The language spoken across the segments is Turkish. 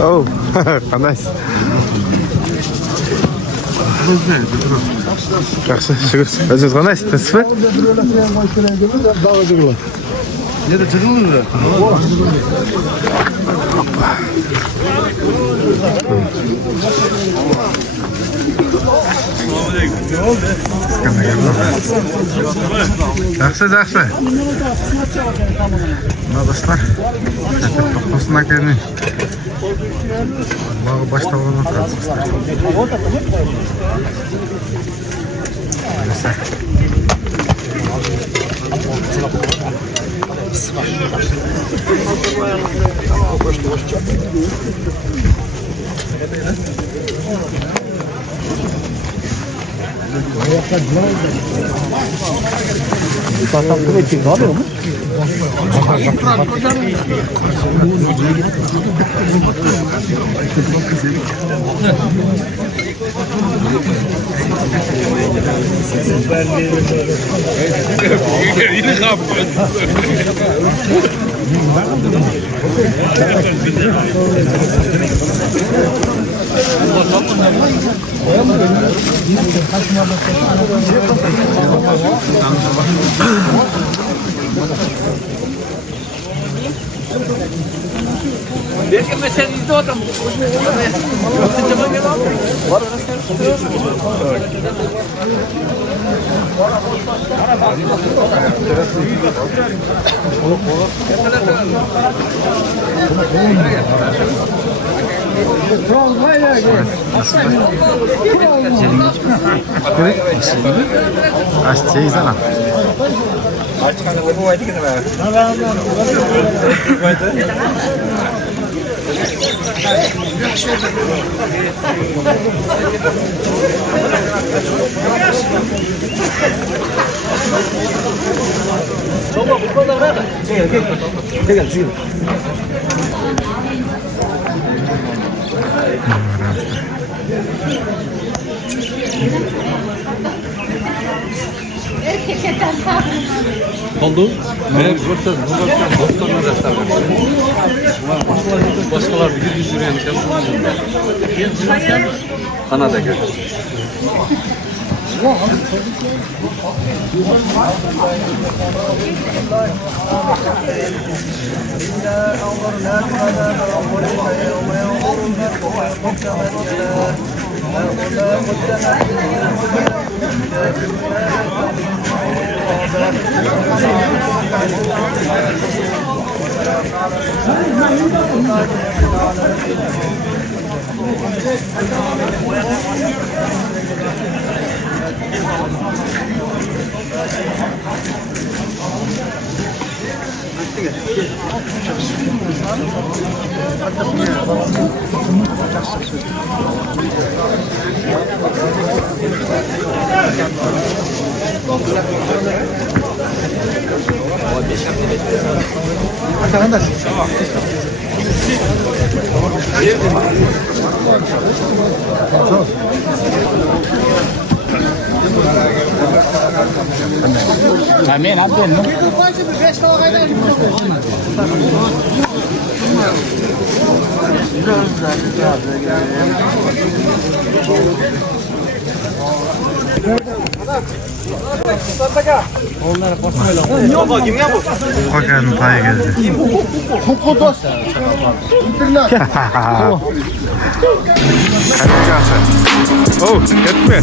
Oh, nice. Yaxşı, şükür. Özünüz qanday? Tasfir? Nerede çıkılır mı? Yaxşı, yaxşı. Dostlar, to'qqizdan keyin bağı başlamadan oturamiz. Tatlı için ne oluyor mu? Yine kapı. Belki meseleniz orada mı? Aşçı sana. Oldu. Benim dostlarına rastlar başkalar bir yüz yürüyen Kanada gel. Amin, abdin. Baba kim ya bu? Bakalım paya geldi. Kukudos. İnternet. Hadi gelsin. Oh, gitme.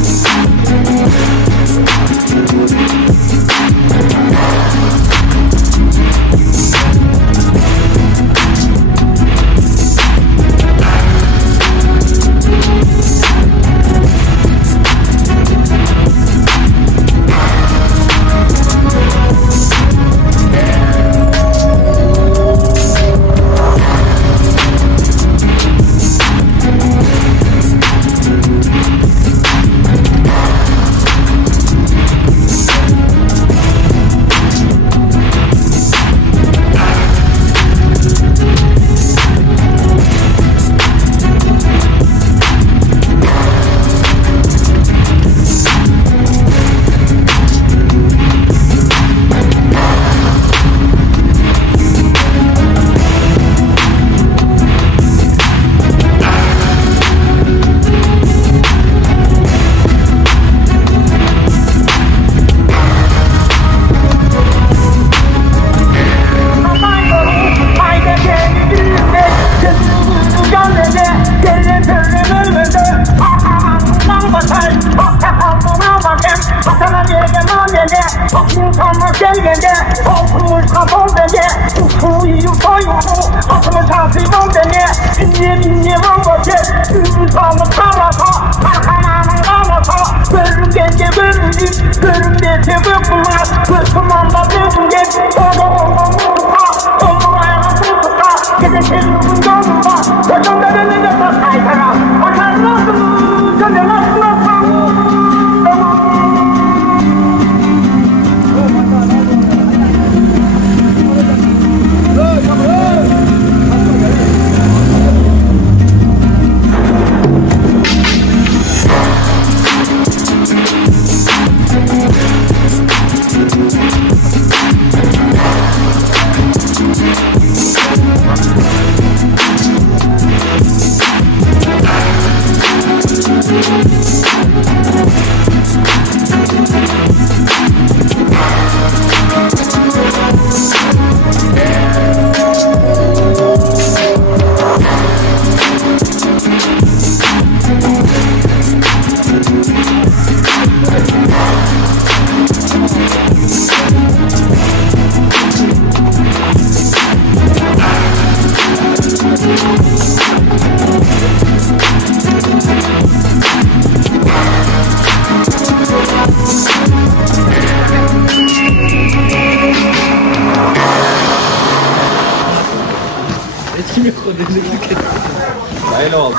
Öyle oldu.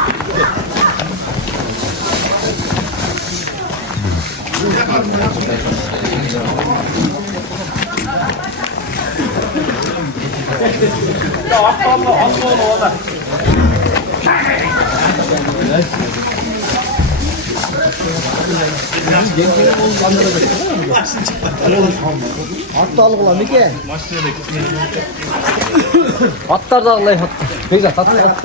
Atlarlık ulan Mike. Atlar da Allah'ı at. Beyzat atlar da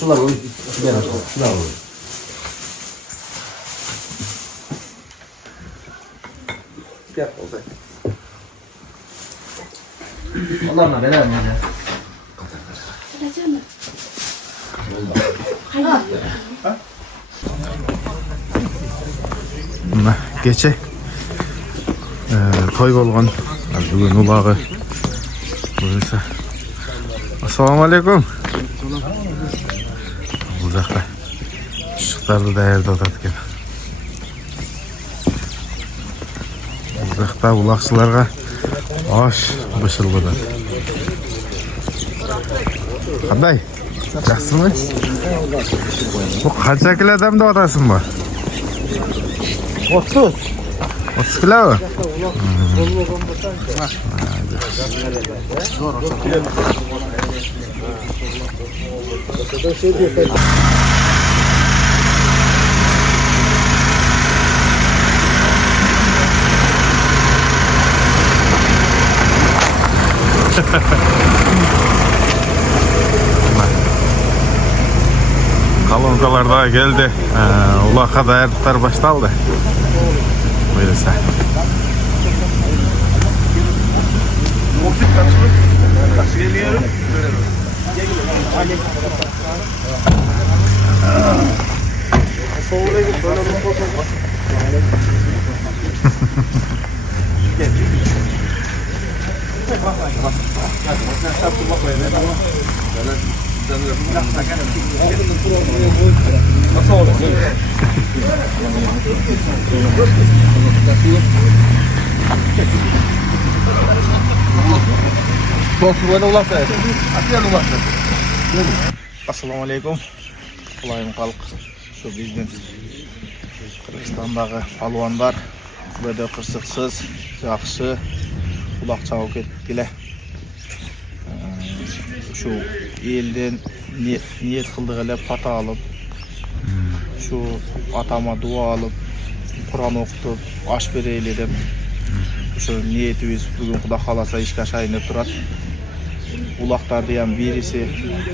Şular o şular o. Gel oldu. Allah'ına bela mı ya? Geçe toy bolğan bugün ulağı buyursa. Assalamu alaikum. Bu жақта шықтарды даярдап жатыр екен. Бұл жақта улақшыларға аш бышылғыды. Қандай? Жақсы ма? Бұл қанша кило адам деп атасың ба? 30. 30 kilo mu? Kolonkalar daha geldi. Ulaka dayanıklar başlandı. Buyursa. Assalamu alaikum. Құлайым халық. Şu bizden Kırgızistan'daki palvanlar böyle kırsıksız, жақсы, kulak çabuk etkile. Şu elden niyet kıldığı ile pata alıp şu atama dua alıp Kur'an okutup aş bereyli dep şu niyetimiz bugün Kuda kalasa işe aşayınıp durat. Ulaktar diyen birisi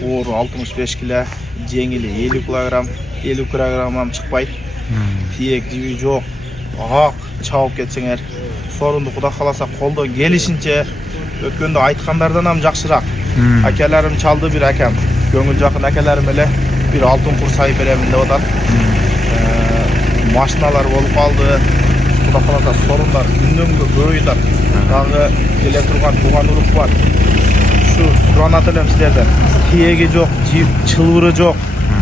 uğru 65 kilo, jengili 50 kilogram, 50 kilogramdan çıkpaydı. Tiyek jibi жоқ, ақ çabuk ketsenger. Sorundu Kuda kalasa koldan gelişince ötkönde aytkanlardan ham жақшырақ. Akelerim çaldı bir akam. Göngül jakın akelerim ele bir altın kur sayıp beremin de odan. Maşinalar bolup kaldı. Kuda kalasa sorunlar gündömgө көбөйүп. Dagı ele turgan tuğanlılık var. Şu Kur'an atalım sizlerden. Tiyegi жоқ, çılbırı жоқ.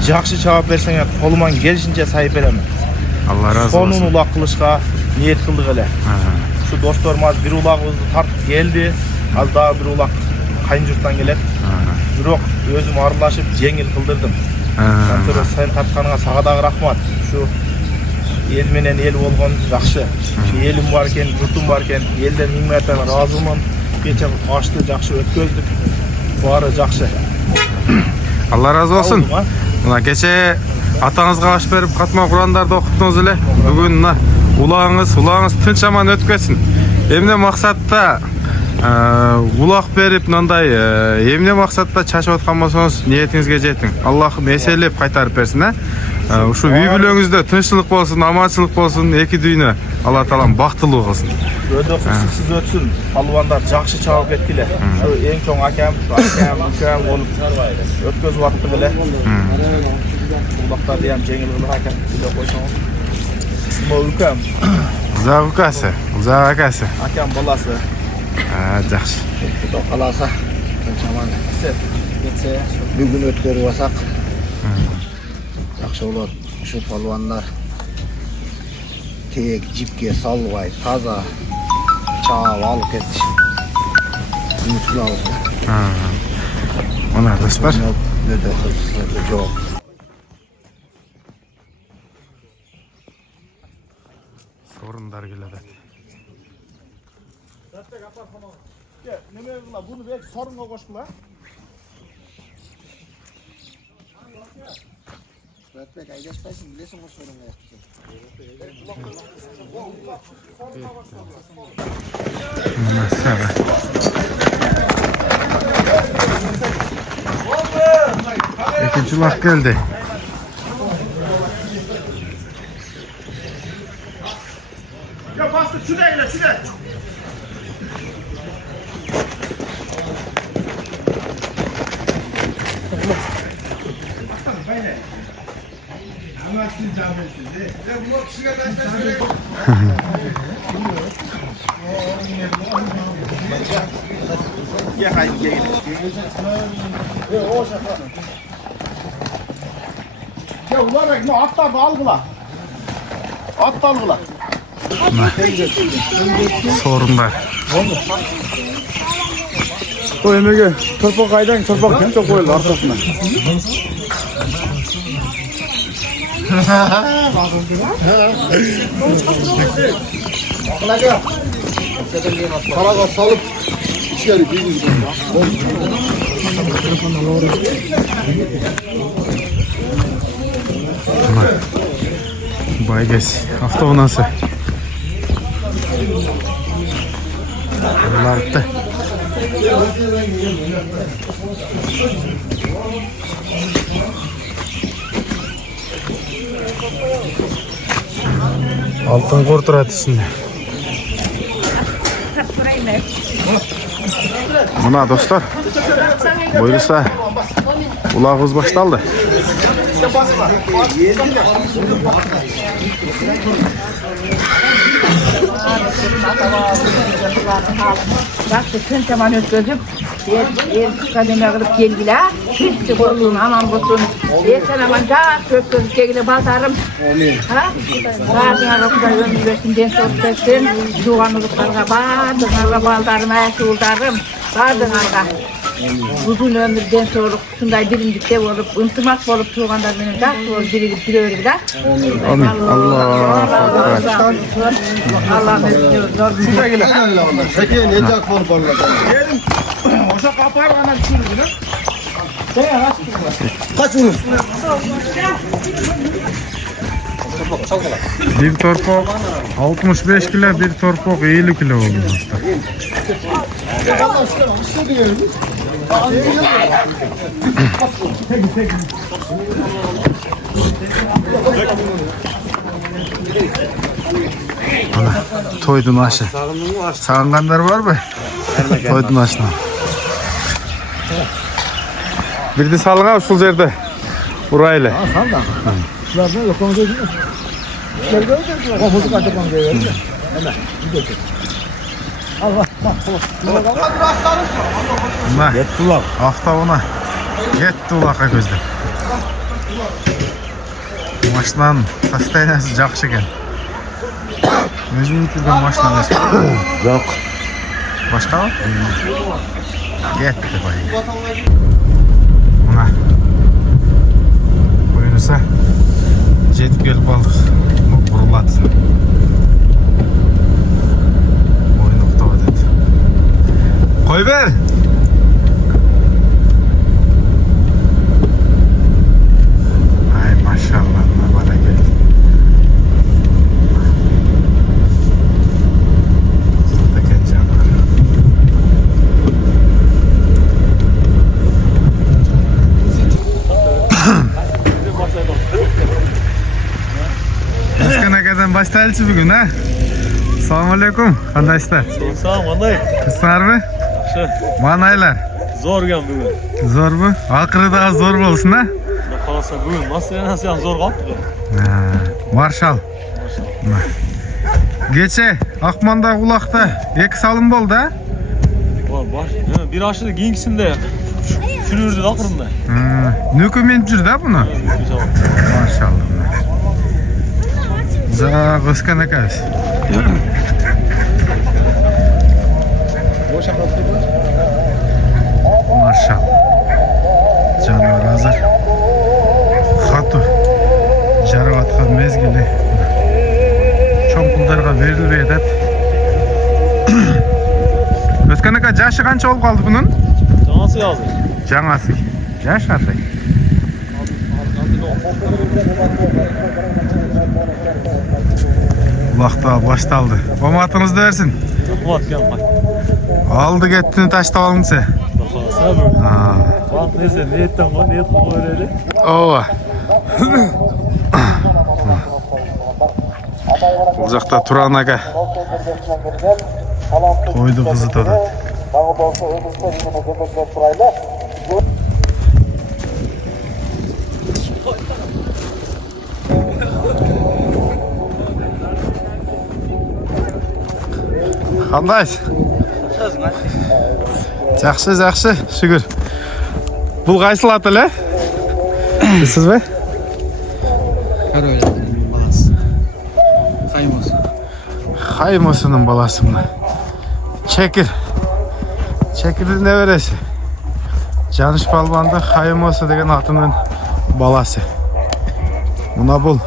Жақшы çabuk bersenger kolumdan gelişince sayıp beremin. Allah razı Sonun olsun. ulak kılışka niyet kıldık ele. Şu dostlarım az bir ulağımızdı tartıp geldi. Az daha bir ulak kayın jurttan gelet. Bирок özüm arılaşıp jengil kıldırdım. Sen sayın tartkanıga sağa dagı rahmat. Şu el menen el bolgon жақшы. Şu elim var eken, jurtum var eken, elden ming mertebe razımın. Geçen açtı жақшы ötkөzdük. Bari жақшы. Allah razı olsun. Oldu mu? Mına keche atаңызга аш берип катма Курандарды окуттуңуз эле. Бүгүн мына улаңыз тынч аман өткөсүн. Эмне максатта улак берип мындай эмне максатта чачып аткан болсоңуз ниетиңизге жетиң. Аллахым эселеп кайтарып берсин, Ушу үй бүлөңүздө тынччылык болсун, аманчылык болсун, эки дүйнө Алла таалам бактылуу кылсын. Ödü kısıksız ötsün. Palvanlar жақшы çabuk etkile. Şu en çoğun akam, ülkem olup ötköz vattı bile. Ulaklar diyem jengil kılır akam. Bile koysanız. İsmi ülkem. Uzak akası. Akam balası. Жақсы. Kuda kalasa. Çaman. Geçse. Bugün ötkörü basak. Жақшы olur. Şu palvanlar. Tek cipke salvay taza çağ alıp ketmiş. Mutlu olsun. Mına dostlar. Ne de hırsızlığı yok. Sorunlar geledi. Bunu belki sorunga koşkula. Muratbek aydaşpaysın bilesin o sorunu yaptı. İkinci ulak geldi. Ya bastı şuraya şuraya. Gel haydi gel. Ya ulan ne atlar da algıla. At da algıla. Sorunlar. O emeğe torpak kaydan torpak hem çok koyuldu arkasına. Karaga salıp içeri bir Bay gelsin. Hafta onası. Bunlar bitti. Altın kurturat içinde. Mına dostlar. Buyursa ulağımız başlandı. Жақсы күн таман өткізіп, kademe kılıp gelgiler, hepsi bolsun, aman bolsun. Sen aman жақсы өткізіп gelgiler baltarım. Bardığına Kuday ömür versin, den soğuk versin. Doğanlıklarga bardığına baltarım, ayaklı uldarım. Bardığına uzun ömürden sonra şunday birimlikte olup, ıntımak olup tuğanlar benim жақсы olup birilip duruyoruz da. Amin. Allah. Allah'ım özür dilerim. Sekiye ne cak var barla. Oşa kapar ana düşürdü lan. Kaç olur? Bir torpok 65 kilo, bir torpok 50 kilo oldu dostlar. Ana, toydun aşı. Sağınganlar var mı? Toydun aşına. Bir de salın abi şu yerde. Burayla. Sal da. Şularda yok onu değil mi? Şuları gördün mü? O buzuk atıpan diyor. Hemen. Allah. Buna. Yetti ulan. Hafta ona. Yetti ulaka gözde. Maşlan sastaynası жақсы екен. Өзің жүрген машина емес пе? Yok. Başka mı? Кетті бай. Мына. Бұйырса жетіп келіп қалдық. Бұрылады. Ойын ұқтап өтеді. Қой бер! Ay maşallah, bana geldi. Sırtaki canlar. Eskanakadan başlayalım bugün ha. Assalamualaikum, qandaysizlar? Sağ qanday? Qizlarmi? Manaylar. Zo'r gan bugun. Zo'rmi? Oxirida zo'r bo'lsin ha. Qolsa bugun masalanasi ham zo'r qolibdi. Marshal. Geçe Akmanda Ulaqda 2 salım bo'ldi ha? Bor. Bir aşıda keyingisinde shuni yurdi oxirinda. Dokument жүрді бұны? Maşallah. За Qoskanakamiz. Marshal. Жануар hazır. Хату жарып атқан мезгілі чоң пұлдарға беріліп етеді. Qoskanaka жашы қанша болып қалды бұның? Жаңасы yazır. Жаңасы. Жаш қандай? Улақта башталды. Оматыңызды берсін. Rahmat gan qay. Aldı gеттini таштап алыңыз. Qolsa bugun. Bak neyse niyetten var, niyet qo'yaylik. Ова. Бұл жақта Туран аға тойды қызытады. Қандайсыз? Жақсы, жақсы, шүкір. Бұл қайсыл аты ле? Сіз бе? Karola'nın balası. Kaymos. Xaymosының баласы мына. Чекір. Чекірді не бересі? Жаныш Балбанды Xaymосы деген атының баласы. Мына бұл.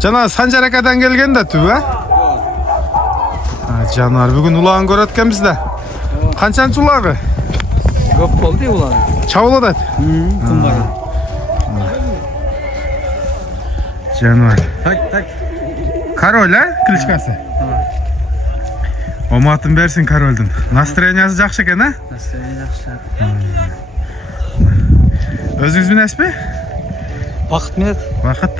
Жана Санжаракадан келген да түбі, ә? Жануар, бүгін улағын көрөткен бізді. Қаншанчы улағы? Көп болды ulan. Чаулы дәді? Kim var? Жануар. Tak. Король, ә? Кличкасы? Оматын берсін корольдің. Настроениясы жақшы екен, ә? Настроение yaxşı. Өзіңіз білесіз бе? Бақытмет. Бақыт.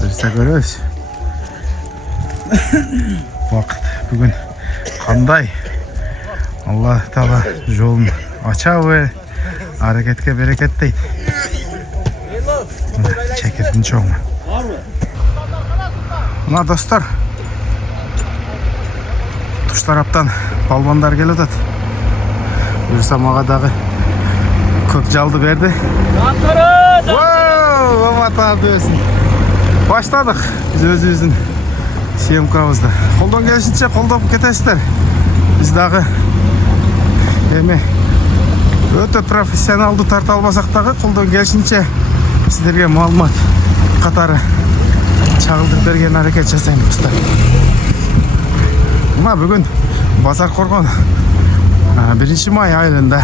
Дұрыса көресіз. Бақыт бүгін қандай? Алла Тағала жолын ача ve hareketке берекет дейді. Çekirдің çoğunu. Мына достар, туш тараптан балбандар келіп жатады. Бұйырса маға дағы көк жалды берді. Омат өсін. Баштадық біз өзіміздің съемкамызды. Қолдан келішінше қолдап кетесіздер. Біз дағы өте профессионалды тарта албасақ дағы қолдан келішінше сіздерге малымат қатары чағылдырып берген әрекет жасаймын достар. Мына бүгін Базар Қорған 1 май айында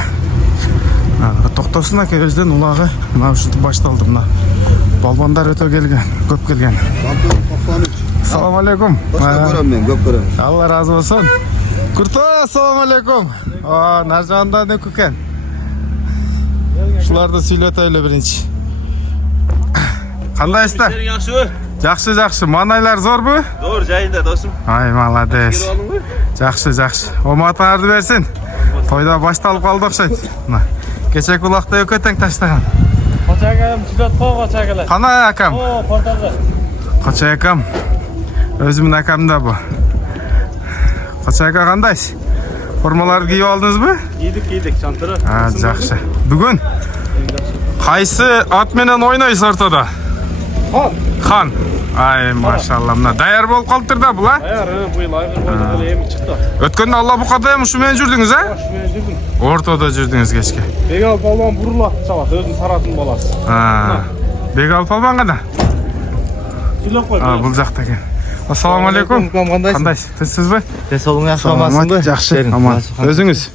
Токтосун аке өздөн улагы мына ушинтип башталды. Мына балбандар өтө келген, көп келген. 93. Assalomu alaykum. Ko'raman men, ko'p ko'raman. Allah razı olsun. Kurto, assalomu alaykum. Narjanda ne kuken? Şularda süylötöylü birinci. Kandaysizlar? Yaxshi. Жақсы, жақсы. Манайлар зор bu? Зор, жайында досым. Ay, молодец. Жақсы, жақсы. Оматыңарды берсін. Тойда башталып қалды окшойт. Мына. Кечек улакта өкөтең таштаган. Qochagam сүйлөт қой, qochagalар. Қанай акам? О, порталда. Қочай акам. Өзімнің акам да bu. Қочай ака қандайсыз? Формаларды кийип алдыңыз бы? Кийдик, чантыры. Жақсы. Бүгін қайсы ат менен ойнайсыз ортада? Хан. Ай, машалла. Мына даяр болуп калыптыр да бул, а? Даяр, быйыл айгыр бойдо эми чыкты. Өткөндө Алла букада эми ушу менен жүрдүңүз, а? Ушу менен жүрдүм. Ортодо жүрдүңүз кечке. Бегал балбан бурулат чабат, өзүнүн саратынын баласы. Бегал балбан гана? Сүйлөп кой. Бул жакта экен. Ассаламу алейкум. Кандайсыз? Тынчсызбы? Денсаулығың yaxshi Жакшы, аман. Өзүңүз?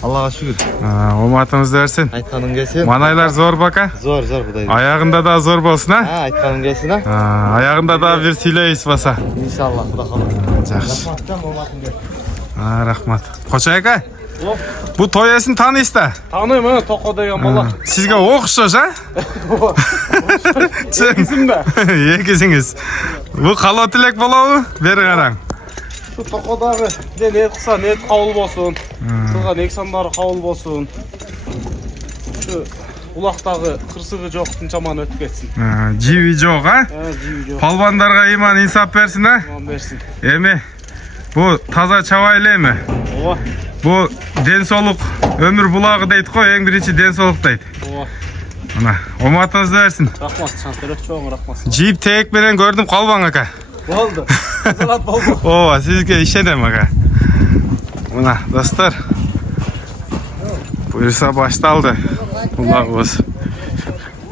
Аллаға шүгүр. Оматыңызды берсин. Айтқаның келсін. Манайлар зор бака? Зор, Құдай. Аяғында да зор болсын, а? Айтқаның келсін, а? Аяғында да бір сүйлейсіз баса. Иншалла, Құда қалады. Жақсы. Рахмат. Қочай ака? Бұл той иесін танисыз да? Таныйм, Тоқо деген бала. Сізге оқшош, а? Екісім бе? Екісіңіз. Бұл қало тілек болауы? Бері қараң. Şu Toko'дағы не қыса, не қауыл болсын. Қылған ександары қауыл болсын. Şu Улақтағы қырсығы жоқ, тынчаман өтіп кетсін. Живи жоқ, а? Живи жоқ. Палбандарға иман инсап берсін, а? Иман берсін. Эми, бұл таза чабайлы эми. Ова. Бұл денсаулық өмір бұлағы дейді қой, ең бірінші денсаулық дейді. Ова. Мына, оматыңызды берсін. Рахмат, шантырық чоң, рахмат. Жиіп тейік менен көрдім қалбаң ака. Болды. Салат болды. Ова, сізге ішенем ака. Мына, достар. Бұйырса башталды. Бұлағы осы.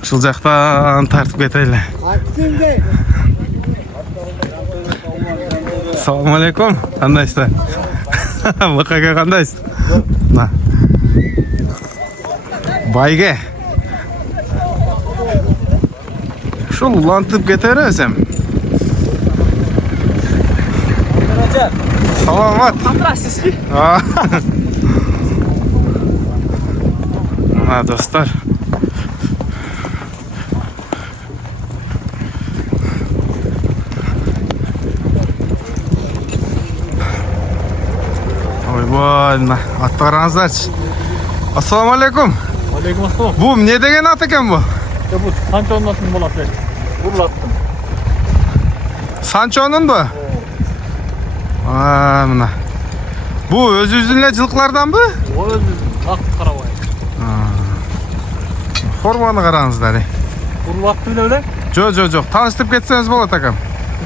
Шыл жақтан тартып кетейлі. Ассаламу алейкум. Қандайсыздар? Бұқаға қандайсыз? Мына. Байге. Шул улантып кетер өзім. Саламат. Здравствуйте. Достар. Ойбай, аттарыңыздаршы. Ассаламу алейкум. Алейкум ассалам. Бұл не деген ат екен бұл? Bu Sancho'nun atını болады. Бурулаттым. Санчоның ба? Мына. Бұл өзіңіздің жылқылардан ба? Ол өзіміздің ақ қарабай. Форманы қараңыздар. Бурулатты біле біле? Жоқ. Таныстырып кетсеңіз болады акам.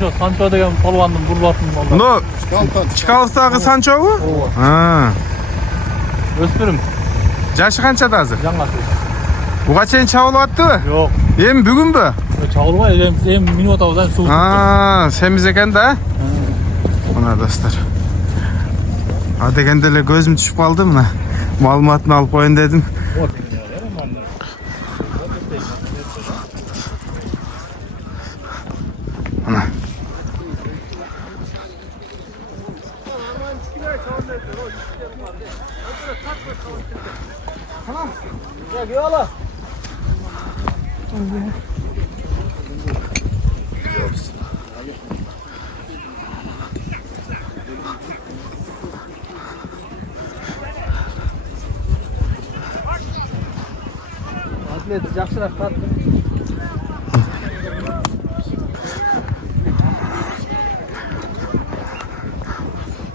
Жоқ, Санчо деген полванның бурулаттың баласы. Но, Чкаловтағы Санчо бұл? Өспірім. Жашы қаншада азыр? Жаңа сөз. Бұға чейін чабылып атты ба? Жоқ. Ем бүгін бі? Чабылмай, ем минут ауыздан су. Сенбіз екен да? Мына достар. Дегенделе көзім түшіп қалды мына. Малыматын алып қойын дедім. Мына. Жақсырақ қат.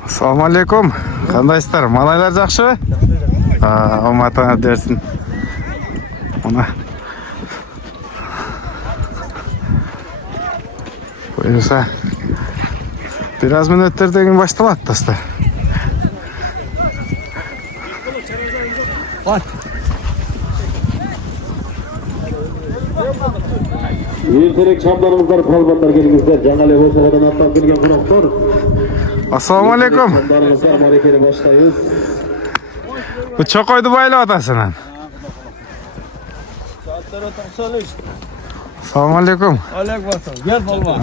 Ассаламу алейкум. Қандайсыздар? Малайлар жақсы? Оматыңа дерсін. Мына. Бұйырса. Biraz минуттерден кейін башталады достар. Ертерек шамдарыңыздар, палбандар келіңіздер. Жаңа ле Босағадан аттан келген қонақтар. Ассаламу алейкум. Шамдарыңыздар, марекені баштайыз. Бұл чоқойды байлап атасынан. Assalomu alaykum. Alaykum assalom. Gel polvon.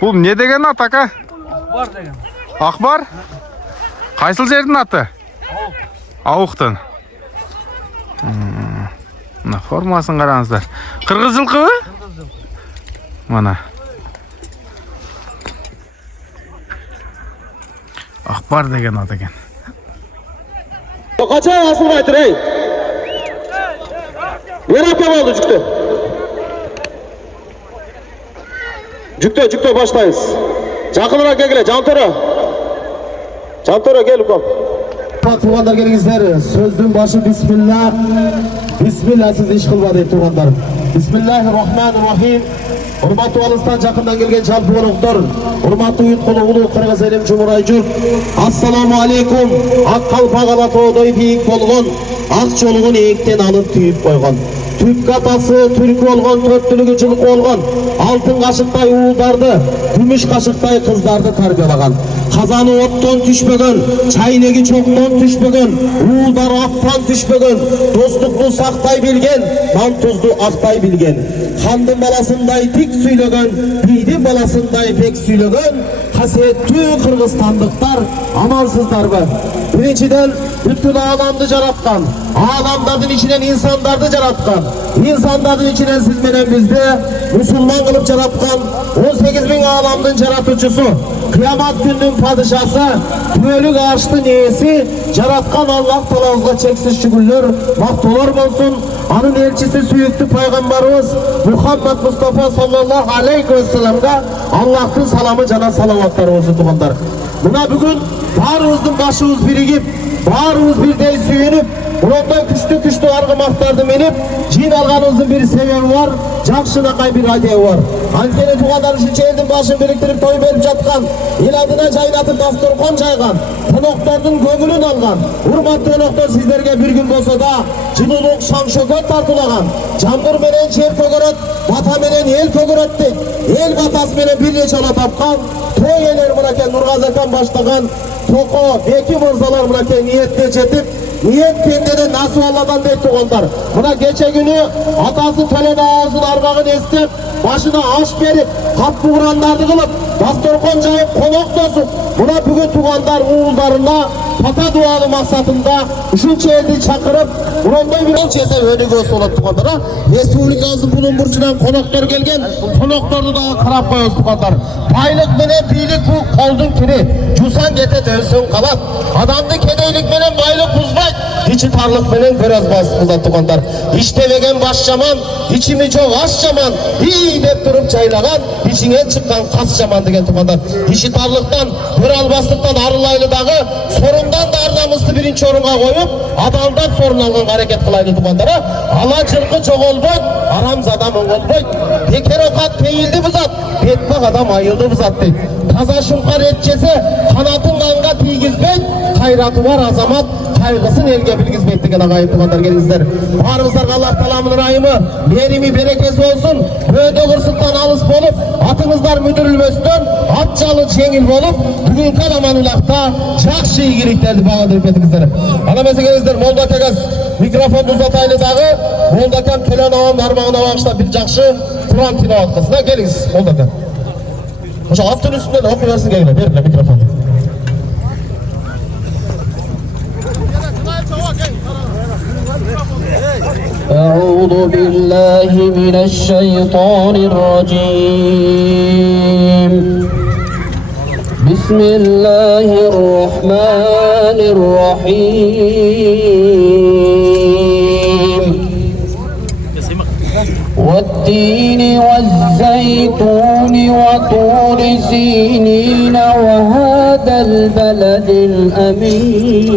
Bu ne деген ат, aka? Var degan. Akbar? Qaysil жердің аты? Ауықтан. Мына формасын қараңыздар. Қырғыз жылқы ма? Мана. Акбар деген ат екен. Kaça asılmaydır ey? Yarap oldu cüktü. Cüktü başlayız. Жақынырақ келгіле, Жантора кел ұқам. Туғандар келіңіздер, сөздің башы бисмилла. Бисмилла сіз еш қылба деп туғандар. Бисмиллахир-рахманир-рахим. Урматтуу алыстан жақындан келген жалпы қонақтар, урматтуу ұйытқылы ұлы қырғыз елім жұмырай жұрт. Ассаламу алейкум. Ақ қалпақ алатаудай биік болған, ақ жолығын ектен алып түйіп қойған. Türk atası Türk olgan, төрттілігі жылқы olgan, алтын қашықтай уылдарды, күміш қашықтай қыздарды тәрбиелаған. Қазаны оттан түшпеген, чайнегі çoğundan түшпеген, уылдары аттан түшпеген, достықты сақтай білген, нан тұзды ақтай білген. Хандың баласындай тик сөйлеген, бидің баласындай пек сөйлеген, қасиетті қырғызстандықтар амансыздар ба? Birinciden bütün alamdı jaratkan, alamdardın içinden insandardı jaratkan, insandardın içinden siz menen bizde Müslüman kılıp jaratkan, 18 bin alamdın jaratıcısı, kıyamet gününün padişası, tümelük ağaçtı neyesi, jaratkan Allah Teala'ya çeksiz şükürler, mahtolar olsun. Anın elçisi süyüktü paygamberimiz Muhammed Mustafa sallallahu aleyhi ve sellem'e Allah'ın salamı cana salavatları olsun tuğanlar. Buna bugün barımızın başımız birigip, barımız birden süyünüp, Bundan küçtü argımaktарды menip, jin alganımızın bir sebebi var, Jakşınakay bir adevi var. Ankene tuğanlar üçüncü elдің başын biriktirip toy verip жатқан, el adına jaynatıp dasturxon jaygan, konoktardın көңілін algan. Urmatlı konoktар sizlerge bir gün bolsa da, жылуулук шаң шөкөт тартылаган. Жамгыр менен жер көгөрөт, бата менен ел көгөрөттү. El батасы менен bir neçe ala тапкан, той элер мынакен Нургазы акам баштаган, Toko, Beki mırzalar mınaken niyette жетip, niyet kendine nasıl Allah'dan deyip tuğanlar. Buna geçe günü atası Tölen ağzın argağını estip, başına aş verip, kapı vuranlardı kılıp, dasturxon jayıp, konak tosup, buna bugün tuğanlar uğullarına pata dualı maksatında üçüncü elini çakırıp, buranday bir ölçede önüge solat tuğanlara, Respublikamızın bunun burcudan konaklar gelgen, konaklarını da kırap koyuz tuğanlar. Paylık mene biyilik bu koldun kiri, Cusan gete dönsün kalat, adamdı kedeylik menen baylık buzbay, içi tarlık menen biraz buzat tuğanlar. İştemegen baş jaman, içimi çok aş jaman, iyi dep durup çaylagan, içingen çıkkan kas jaman degen tuğanlar. İşi tarlıktan, bir albaslıktan arılaylı dağı, sorundan da arnamızды birinci orunga koyup, adaldan sorun algan hareket kılaydı tuğanlara. Ala çırkı çok olboy, aramzada olboy, peker okat peyildi buzat, petbak adam ayıldı buzat deyip. Taza şunqar etçese, kanatın kanga tiygizbeyt, kayratı var azamat, kaygısın elge bilgizbeyt degen ağayın tuğanlar gelingizler. Barımızlarga Allah Talamının ayımı, merimi berekesi olsun, böde kırsıktan alыс bolup, atыңızlar müdürülmöstön, at çalı çengil bolup, bugün kalaman ulakta, jakşı igiriklerdi bağındırıp etingizler. Alamese gelingizler, Molda Tegas mikrofonu uzataylı dağı, Molda Kem Tölen ağam armağına bağışta bir jakşı Kur'an tilavat kılsına gelingiz, Molda Kem. Hoşa attın üstünden okuyarsın gelin, verin mikrofonu. أعوذ بالله من الشيطان الرجيم بسم الله الرحمن الرحيم والتين والزيتون وطور سينين وهذا البلد الأمين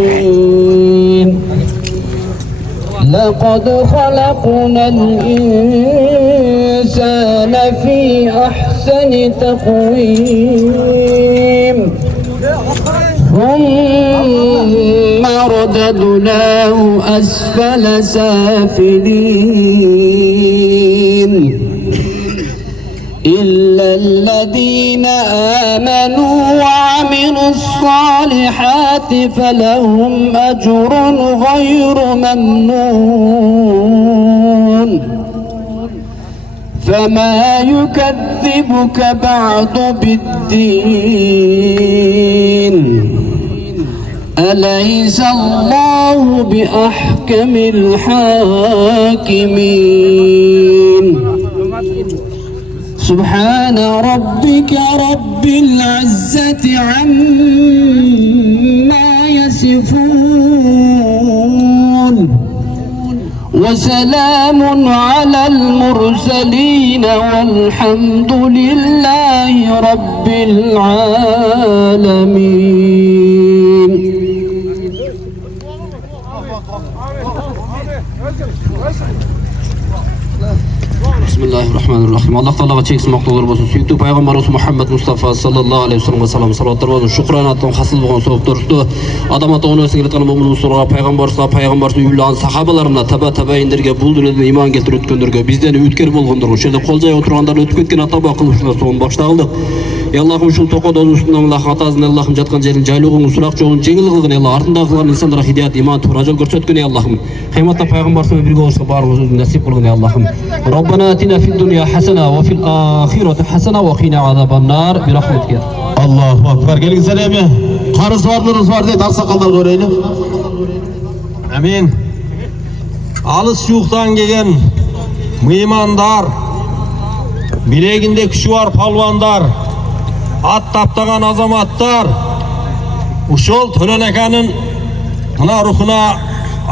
لقد خلقنا الإنسان في أحسن تقويم ثم رددناه أسفل سافلين إلا الذين آمنوا وعملوا الصالحات الصلاة فلهم أجر غير ممنون فما يكذبك بعد بالدين أليس الله بأحكم الحاكمين سبحان ربك رب العزة عما يصفون وسلام على المرسلين والحمد لله رب العالمين. Bismillahirrahmanirrahim. Allah Teala'ga çeksiz maqtovlar bolsun. Süýükli Paýgambarymyz Muhammed Mustafa sallallahu aleyhi ve sellem salam salavatlar bolsun. Şükranatdan hasyl bolgan sowapdurusty. Adam ata onu ösün gelen mu'min musulga Paýgambarymyz ýylan sahabalaryna taba indirge bul dünýede iman getirip ötkönderge bizden ütkeri bolgondurlar. Şeýle koljaý oturgandar ötüp ketken ataba kılmışlar soň başlaýaldyk. Ya Allah'ım şu tokoda üstünden Allah hatazını Allah'ım jatkan jerin jaýlygyn surak jolun jеңил kılgın ya Allah ardında kılgan insanlara hidayet iman tuğra jol görsetken ya Allah'ım. Kıymatda Paýgambarymyz birge bolsa barymyz özüň nasip kılgın ya Allah'ım. Rabbana atina fid dunya hasana ve fil ahireti hasana ve qina azaban nar bi rahmetika. Allahu akbar. Gelingizler emi. Qarız barlyrys var deydi aksakallar göreyli. Amin. Alys ýuqdan gelgen mıymandar, bileginde küçü var palvandar, at taptagan azamatlar, uşol Tölen akanın mına ruhuna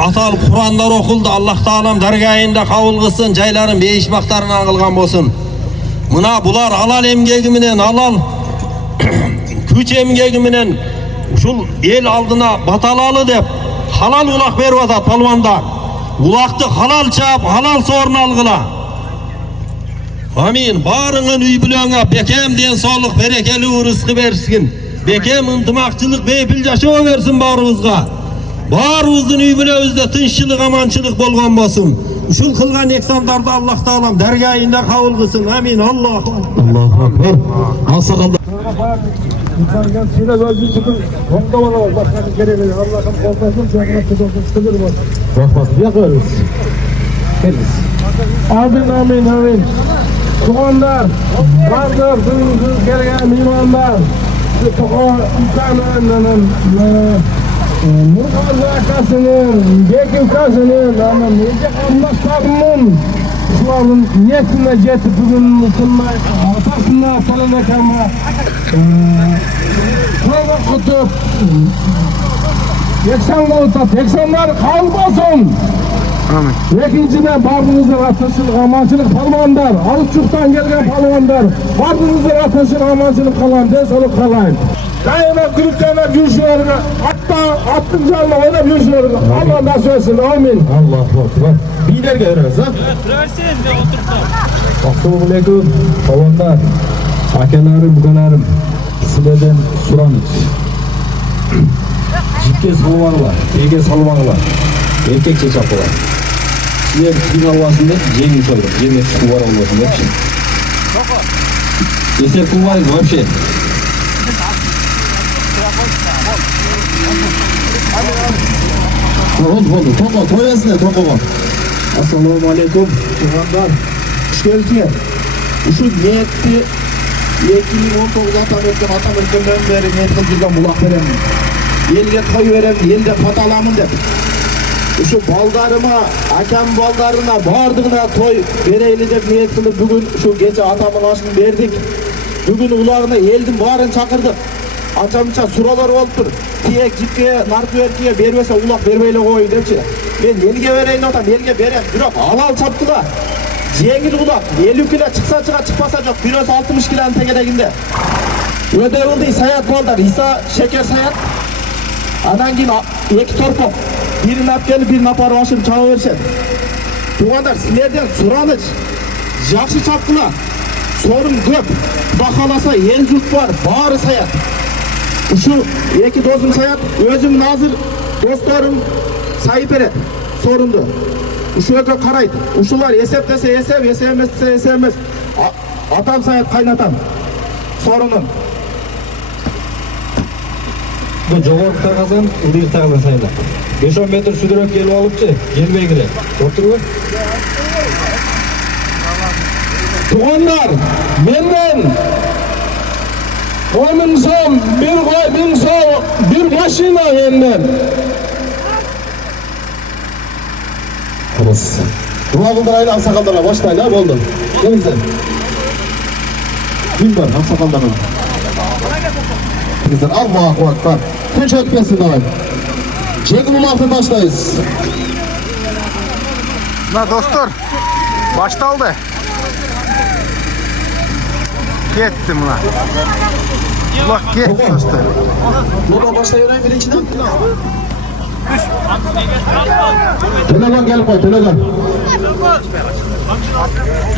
atal Kur'anlar okuldu. Allah Taalam dergahında kabul kılsın, jayların beyişmaklarına kılgan bolsun. Mına bular alal emgegi menen, alal küç emgegi menen uşul el aldına batalalı dep halal ulak berip atat palvandar. Ulakты halal çap, halal sorun algıla. Amin. Barının üy bilöňe bekem den soğluk berekeli rızkı bersin. Bekem ıntımakçılık beypil yaşama versin barımızga. Barımızın üy bilöňizde tınççılık, amançılık bolgan bolsun. Uşul kılgan eksandarda Allah Taalam dergahında kabul kılsın. Amin. Allahu akbar. Aksakallar. İnsanlar size özü tutun, ondan var. Başkanın gereğini Allah'ın korkmasın, canına tutulsun, sıkılır var. Korkmasın, yakarız. Geliriz. Amin, amin, amin. Tuğanlar, vardır, duyumsuz gereken imanlar. Tuğan, insanların, Murgaz akasının, Bekir kasının, Necek anlaşlarının, şuların niyetine getip bugün ısınmay, atasına, Tölen akama, Kur'an'a kutup, eksan kılıtat, eksanlar kalmasın. Amin. Ekinciden bardığınızda ateşlik, amançılık palvandar, Alıççuk'tan gelgen palvandar, bardığınızda ateşlik, amançılık kalan, ders olup kalayın. Daima gülüklerine yürüyüşlerine, hatta attın canına oynap yürüyüşlerine, Allah nasip etsin, amin. Allahu akbar. Bilerge öğreniriz ha? Assalamualaikum, palvandar, akalarim, bukalarım, sizlerden suranız. Jipke salvanı var, ege salvanı var, erkekçe çapı var. Sizler final olmasın deyip, jengil soyduk, jengil kuvar olmasın deyip. Eser kuvarız вообще. Oldu, topa, koyasın ya, topa var. Assalamualaikum, tuğanlar, hoş geldiniz. Şu niyetli 2019 atam ötken beri niyet kılıp жүрген bulak verem. Elge toy verem, elde patalamın dep. Şu baldarıma, akam baldarına, bardığına toy vereyli dep niyet kılıp bugün şu gece atamın aşını verdik. Bugün ulağına eldin barın çakırdık. Ança suralar oluptur. Tiyek jipke, nartverkiye bermese ulak berbeyle koyun depçi. Ben elge vereyin atam, elge berem. Bırak halal çaptılar. Jengil ulak, 50 kilo çıksa çıka, çıkmasa yok. Biroz 60 kilonun tegedeginde. Öde oldu sayat balдар, İsa şeker sayat. Adan keyin 2 torpok. Birini alып kelip, birini aparıp aşırıp çaba verişet. Tuğandar, sizlerden suranıç. Жақсы çapkılar. Sorun köp. Bakalasa el jurt var, bari sayat. Şu 2 dozum sayat, özüm nazır, dostlarım sayıp eret. Sorundu. Uşuga karaydı. Uşular eseplese esep, esepmese esepmez. Atam sayat kaynatam. Sorunun. Bu jogorku tagazan, ылдыйкы тагазан сайла. 5-10 metr südüröp gelip alıpçı, gelmegile. Oturma. Tuğanlar, menden 10.000 so'm, bir mashina menden. Kırız. Dua kıldırayla aksakallarına başlayın ha oldu. Gelizler. Kim var aksakallarına? Gelizler Allahu Akbar. Tunç ötmesin davay. Çekin altı taştayız. Na dostlar, baştaldı. Gitti buna. Ulak gitti dostlar. Buradan başlayın birinciden. Telegon gelip koy, telegon.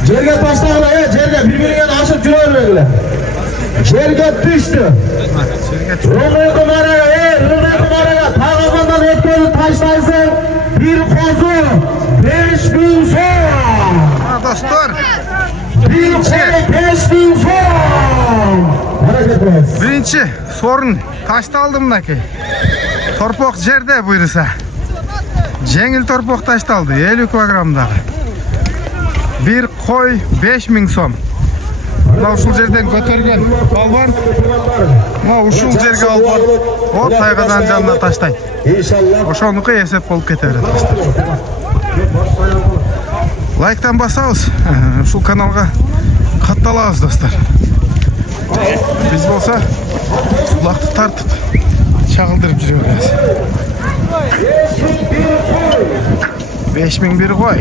Cerge taşlarına ya, cerge birbirine aşıp cürevermekle. Cerge düştü. Rıdıyı kumaraya, tağamandan etkili taşlaysın. Bir kozu 5.000 so'm. Ha dostlar. Bir kozu 5.000 so'm. Hareket et. Birinci sorun taşta aldım mınaki. Torpok jerde buyursa. Жеңил torpok taşta aldı 50 kilogramda. Bir koy 5.000 so'm. Mına uşul жерден көтөргөн балбан. Mına ушул жерге алып барып, o тайгадан жанына таштайт. Ошонуку эсеп болуп кете берет. Лайктан басабыз, ушул каналга катталабыз достор. Биз болсо улакты тартып чагылдырып жүрө беребиз. 5.000 bir koy.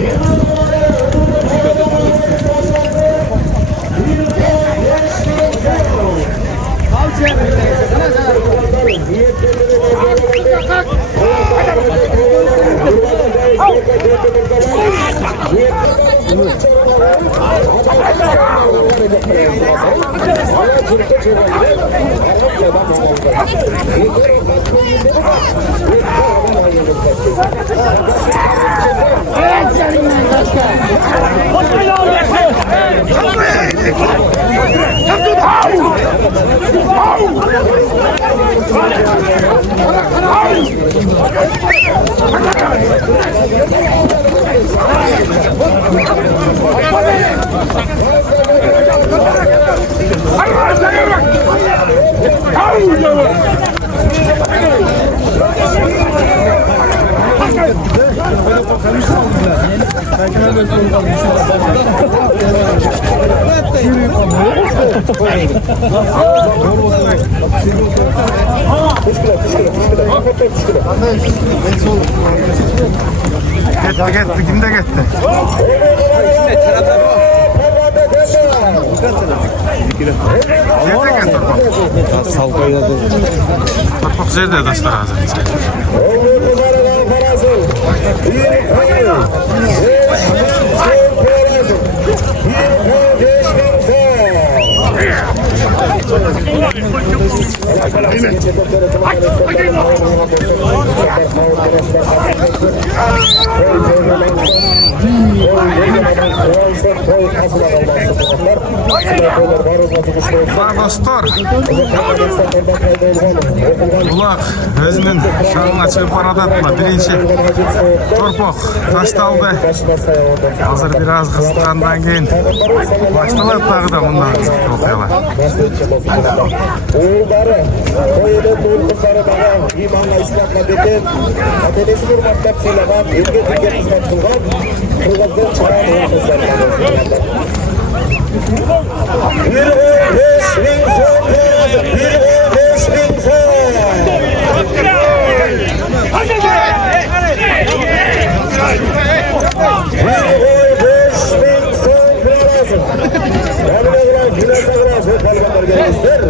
Gitti, kimde gitti? Жерде gitti torpok. Torpok жерде dostlar hazır. Dostlar, Ulak özünün şanına çıkıp aradatma. Birinci torpok taştaldı. Hazır biraz kısıtkandan keyin baştalar tağı da bundan okuyorlar. Oğulları, koyulu kızları bana imanla İslam'la beken, atenesini hürmetlep söylemen, elge tilge hizmet kılgan, kırgızdan çıkan oğullarına bir o 5.000 so'm lazım, bir o 5.000 so'm. Bir o 5.000 so'm lazım. Yanına giren güneşe giren bu kalbeler gelmiştir.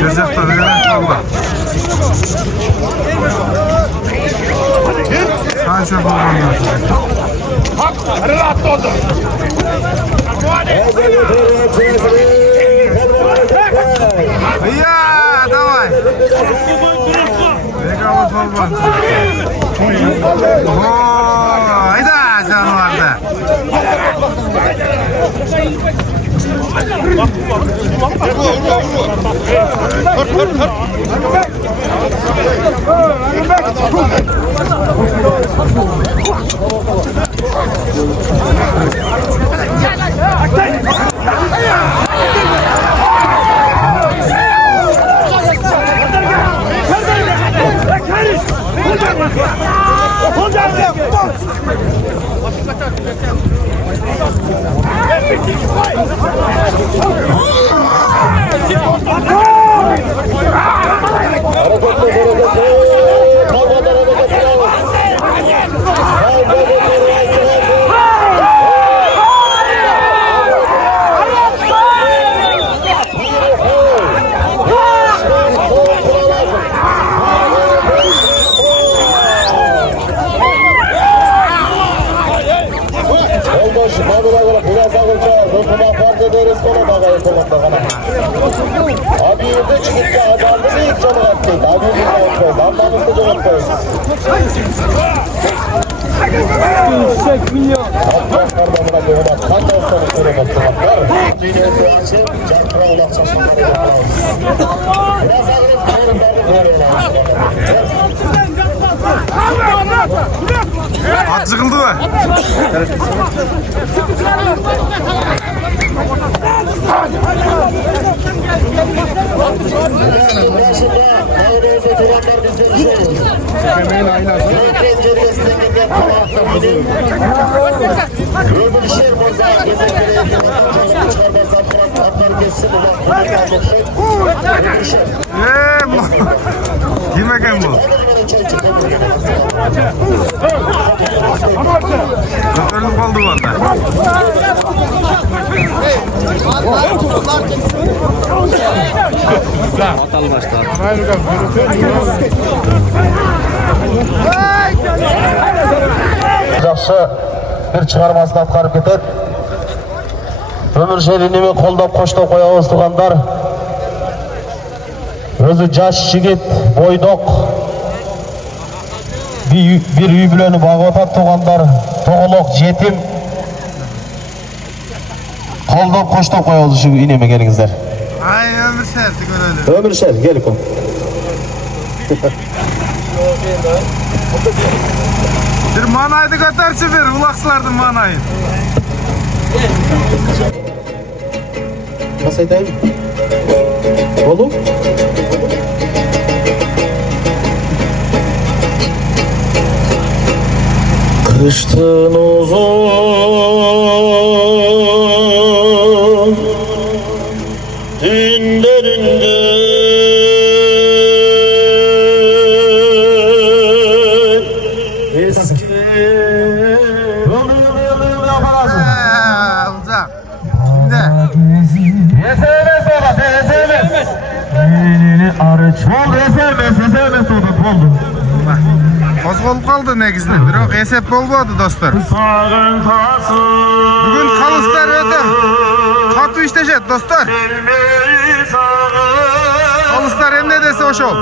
Gözyakta veren kaldı. Sadece bulmanlar. Ya, давай. Hayda canavarda. Abi yerde çıkıp da adamı da ilk canı attıydı. Abi yerde çıkıp da adamı da canı attıydı. At çıkıldı mı? Kim eken bu? Götürülüp kaldı valla. Жақсы bir çıkarmasını atkarıp кетет. Ömür şehrimi koldap koştap koyabыз туғандар. Özü жаш жигит, бойдок. Bir үй бүлөнү багып атат туғандар. Тоголок, жетим. Koldap koştap koyabız şu ineme gelingizler. Ay ömür şerti görelim. Ömür şer, gel kom. Bir manaydı götürçü bir, ulaksılardın manayı. Nasıl aytayım? Oldu? Kıştın uzun günlerinde eski Alacak. Şimdi. SMS ola, SMS. Elini arıç oldu, SMS oldu, oldu. Kozgolup kaldı negizde. Biroq esep bolmadı dostlar. Bugün kalıstlar öte katı işteşet dostlar. Kalıstlar hem ne dese oşol.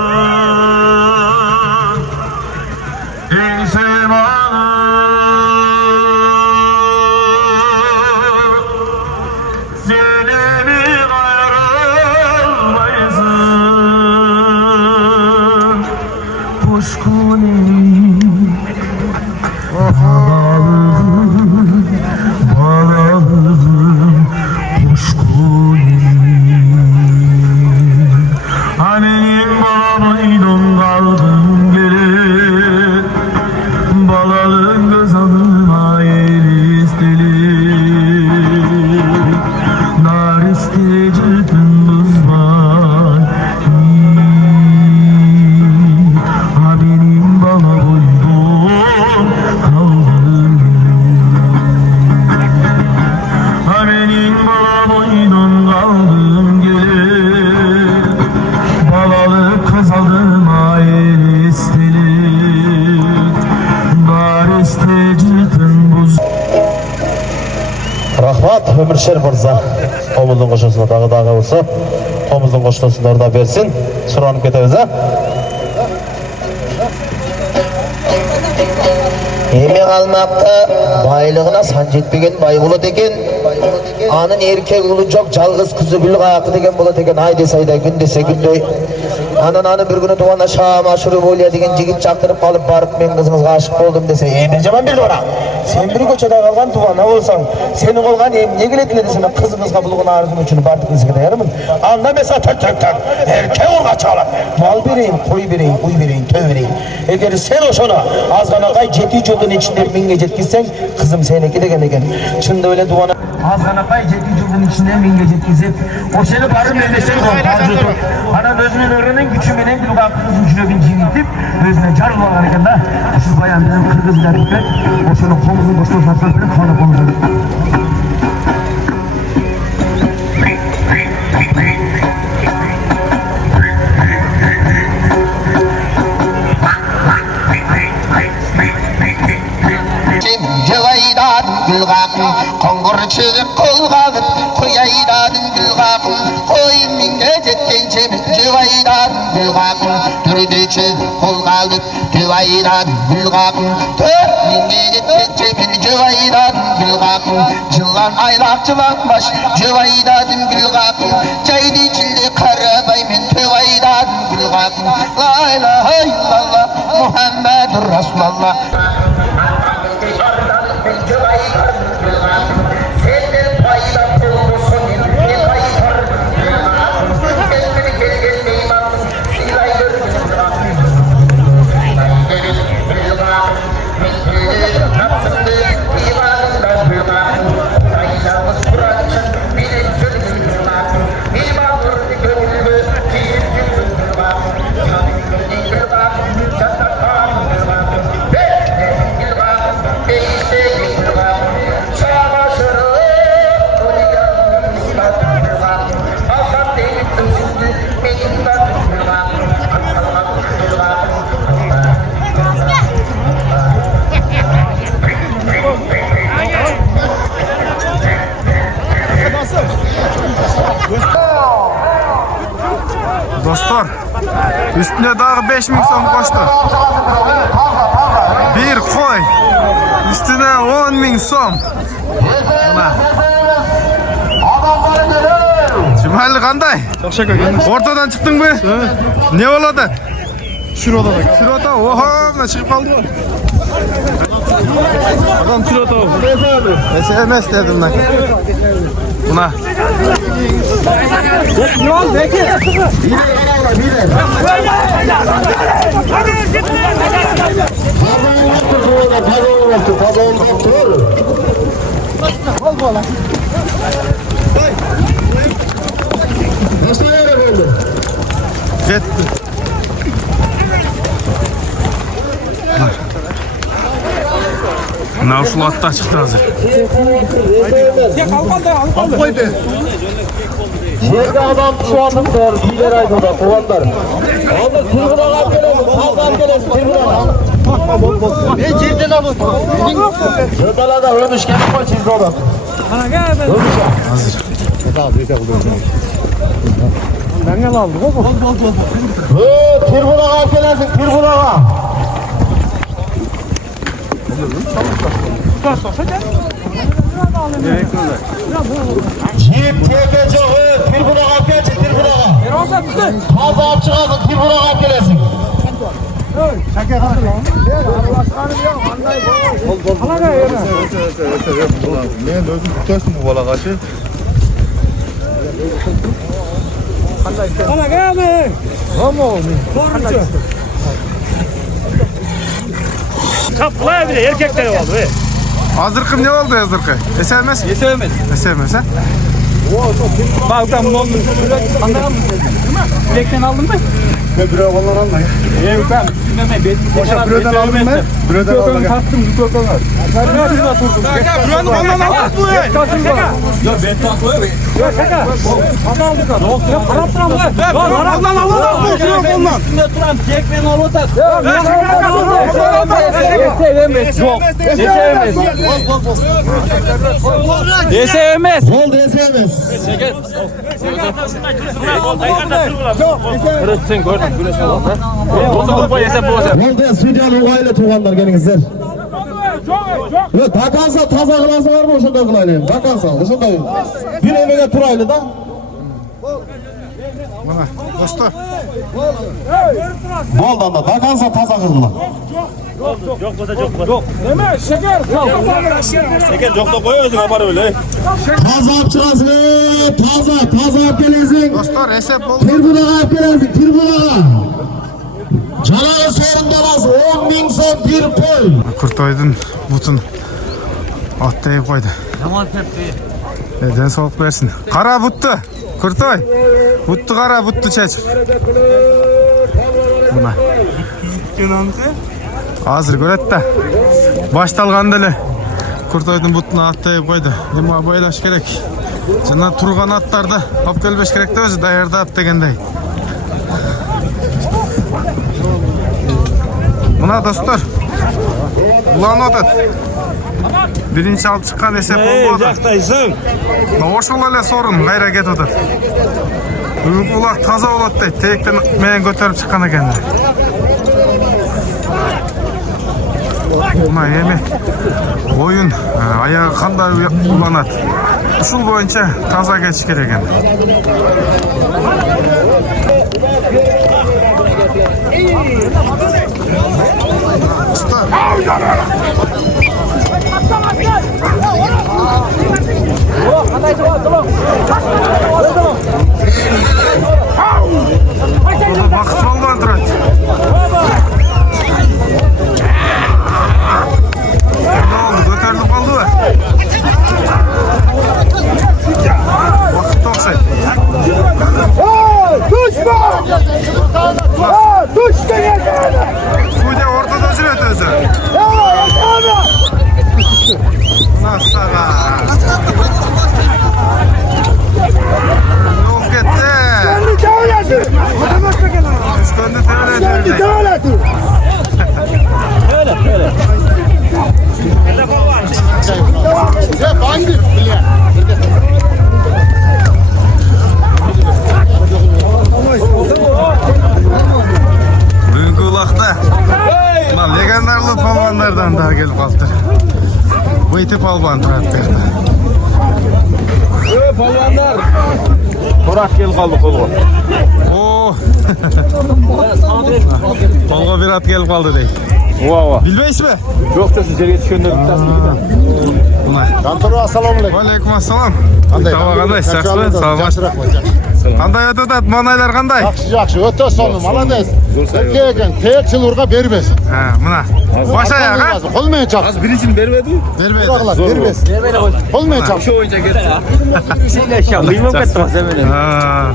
Rahmat Ömürşer Mırza. Tomuzun koşusuna dağı olsa. Tomuzun koşusunu orada versin. Suranıp ketemiz ha. kalmakta, baylığına sancetbegen bay bulat eken. Anın erkek ulu çok, жалғыз kızı gül kayakı degen bulat eken. Haydi sayda gün dese günдөй. Anı bir günü tuğanda şam aşırı bolya degen jigit çaktırıp kalıp barıp men kızımızga aşık boldum dese. Bir jaman bildi ona. Sen bir köçede kalgan tuğana olsan, senin olgan ne geletile desene kızımızga bulgun arzun üçün bardık kızıga dayarımın. Anda mesela tak erkek olga çağlar. Mal vereyim, koy vereyim, uy vereyim, töv vereyim. Eğer sen o şona azgana kay jeti jolun içinde minge jetkizsen, kızım seneki degen eken. Çında öyle duana azgana kay jeti jolun içinde minge jetkizip, o seni barım evleşen kon. Ana özünün öğrenen güçümenen bir ulan kızın жүрөгүн жигитип, өзүнө жар болгон экен да. Ушул баян менен кыргыздар деп, ошону колун боштон сатып берип, кана колун. Cevaydan gül kakın, kongur çıgıp kol kakın, koyaydan gül kakın, koy minge jetkençe cevaydan gül kakın, türde çıgıp kol kakın, cevaydan gül kakın, tör minge jetkençe cevaydan gül kakın, жылан айлак жыланбаш cevaydan gül kakın, çaydı içildi karabay men cevaydan gül kakın, la ilahe illallah Muhammedur Resulallah. Dostlar, üstüne daha 5000 so'm koştu. Bir koy, üstüne 10.000 so'm. Cumali qanday? Çok şaka. Ortadan çıktın mı? Ne oladı? Şurada. Oha, çıkıp kaldı mı? Adam şurada. SMS dedim ben. Buna. Navşul hatta çıktı hazır. Жерде адам туғандықтар, билер айтылды, туғандар. Алды Тирбунаға келесің, қалға келесің, Тирбунаға. Мен жерден алып Жоталада өміш келіп қой, жерде адам. Даңгал алды ғой бұл. Тирбунаға келесің, Тирбунаға. Жеп теге жоқ, Тирбунаға келші, Тирбунаға. Таза алып шығасың, Тирбунаға келесің. Шәке қатыр lan. Қалаға ері. Мен өзім күтесім бұл балағашы. Қалаға ері. Қорыншы. Kapılaya bile erkekleri oldu. Hazırkım ne oldu hazırkı? SMS? SMS ha? Bak ben bunu aldım. Anladın mı? Bilekten aldın mı? Ben bir oğlan almayayım. Yok ben. Boşa büröden aldım ben. Büröden aldım. Taktım bu kokalar. Ben ne yapayım oturdum? Büröden ondan aldın bu ya. Ya ben taklayayım. Ya şaka. Ama aldık lan. Yok ya paraptıram lan. Ondan alın. Yok ondan. Üstünde duran tekmen olutak. Ya sevemez. Yok. Sevemez. Sevemez. Oldu, sevmez. Sen gördün güneş oldu. Oldu, stüdyalı oğayla tuğanlar gelingizler. Ve takansa taza kılasılar mı oşunda kılayın? Takansa oşunda. Bir emeğe turaylı da. Mana dostlar. Boldan da takansa taza kıldılar. Şeker çok da koyuyorsun haber öyle. Taza apçırasın, taza apkelezin. Dostlar hesap oldu. Tribuna apkelezin, tribuna. Canağı sorundan az 10.000 son bir pol. Kurtoydun butun atlayıp koydu. Yaman tepki. Den soğuk versin. Kara buttu. Kurtoy. Buttu kara buttu çeç. Buna. Hazır göret de. Baştalgan dili. Kurtoydun butuna atlayıp koydu. Dima boylaş gerek. Jana turgan attardı. Hop kelbeş gerek de özü dayarda at degендей. Buna dostlar. Ulan odat. Birinci alt çıkan esep oldu. Oşul ele sorun gayra ket odat. Bugün ulak taza olat deydi. Tekten men götürüp çıkan eкен. Buna yemi oyun ayağı kандай ulanat. Uşul boyunca taza geçiş gerek eкен. Vakit oldu antrenör. Ne oldu? Götürdüm kaldı mı? Vakit olsaydı. Suudi ortada özüret özü. Nasıl Yok gitti. Üskündü devleti. Bugünkü ulakta legendarlı palvanlardan daha gelip kaldı. Bu iti palvan traktörde. Palvanlar. Torak gel kaldı kolu. Oo. Kolga bir at gelip kaldı dey. Vava. Bilmeyiz mi? Yok da sizlere yetişkenler Kantoro assalamu aleykum. Aleyküm assalam. Tava qanday? Yaxshimi? Salomat. Qanday ötөт? Manaylar qanday? Yaxşı, öte sonu, malades. Erkegen, tek yılırga berbesin. Ha, mına. Baş ayak ha? Olmayan çap. Az birincini vermedi. Vermedi. Bıraklar, berbesin. Olmayan çap. Şu oyuncak yeter ha. Şeyle eşya. Kıymam ettim az hemen. Ha.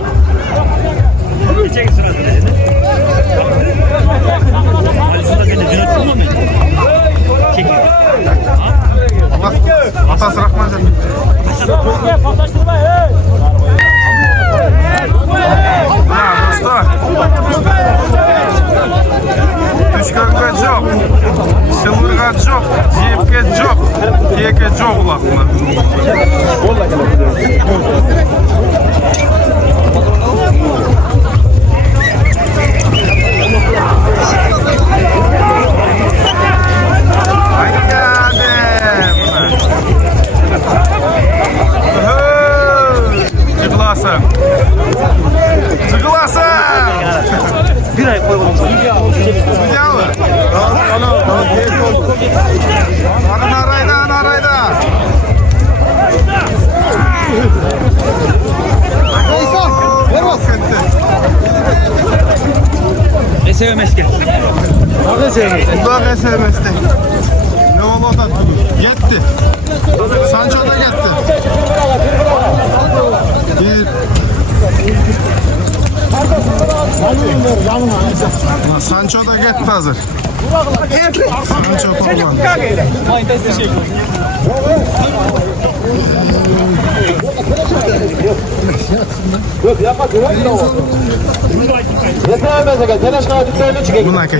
Atası Rahmancan. Düşkönge çok, şılgırga çok, jiyipke çok, tiyeke çok ulakma. Çıkılasın. Çıkılasın. Bir ay koy bunu. Güzel mi? Ana arayda. SMS'ke. Nerede SMS'ke? Bu da SMS'te. Ne oldu da? Yetti. Sancho da gitti. Sancho da gitti hazır. Sancho toplan. Bu ne ki?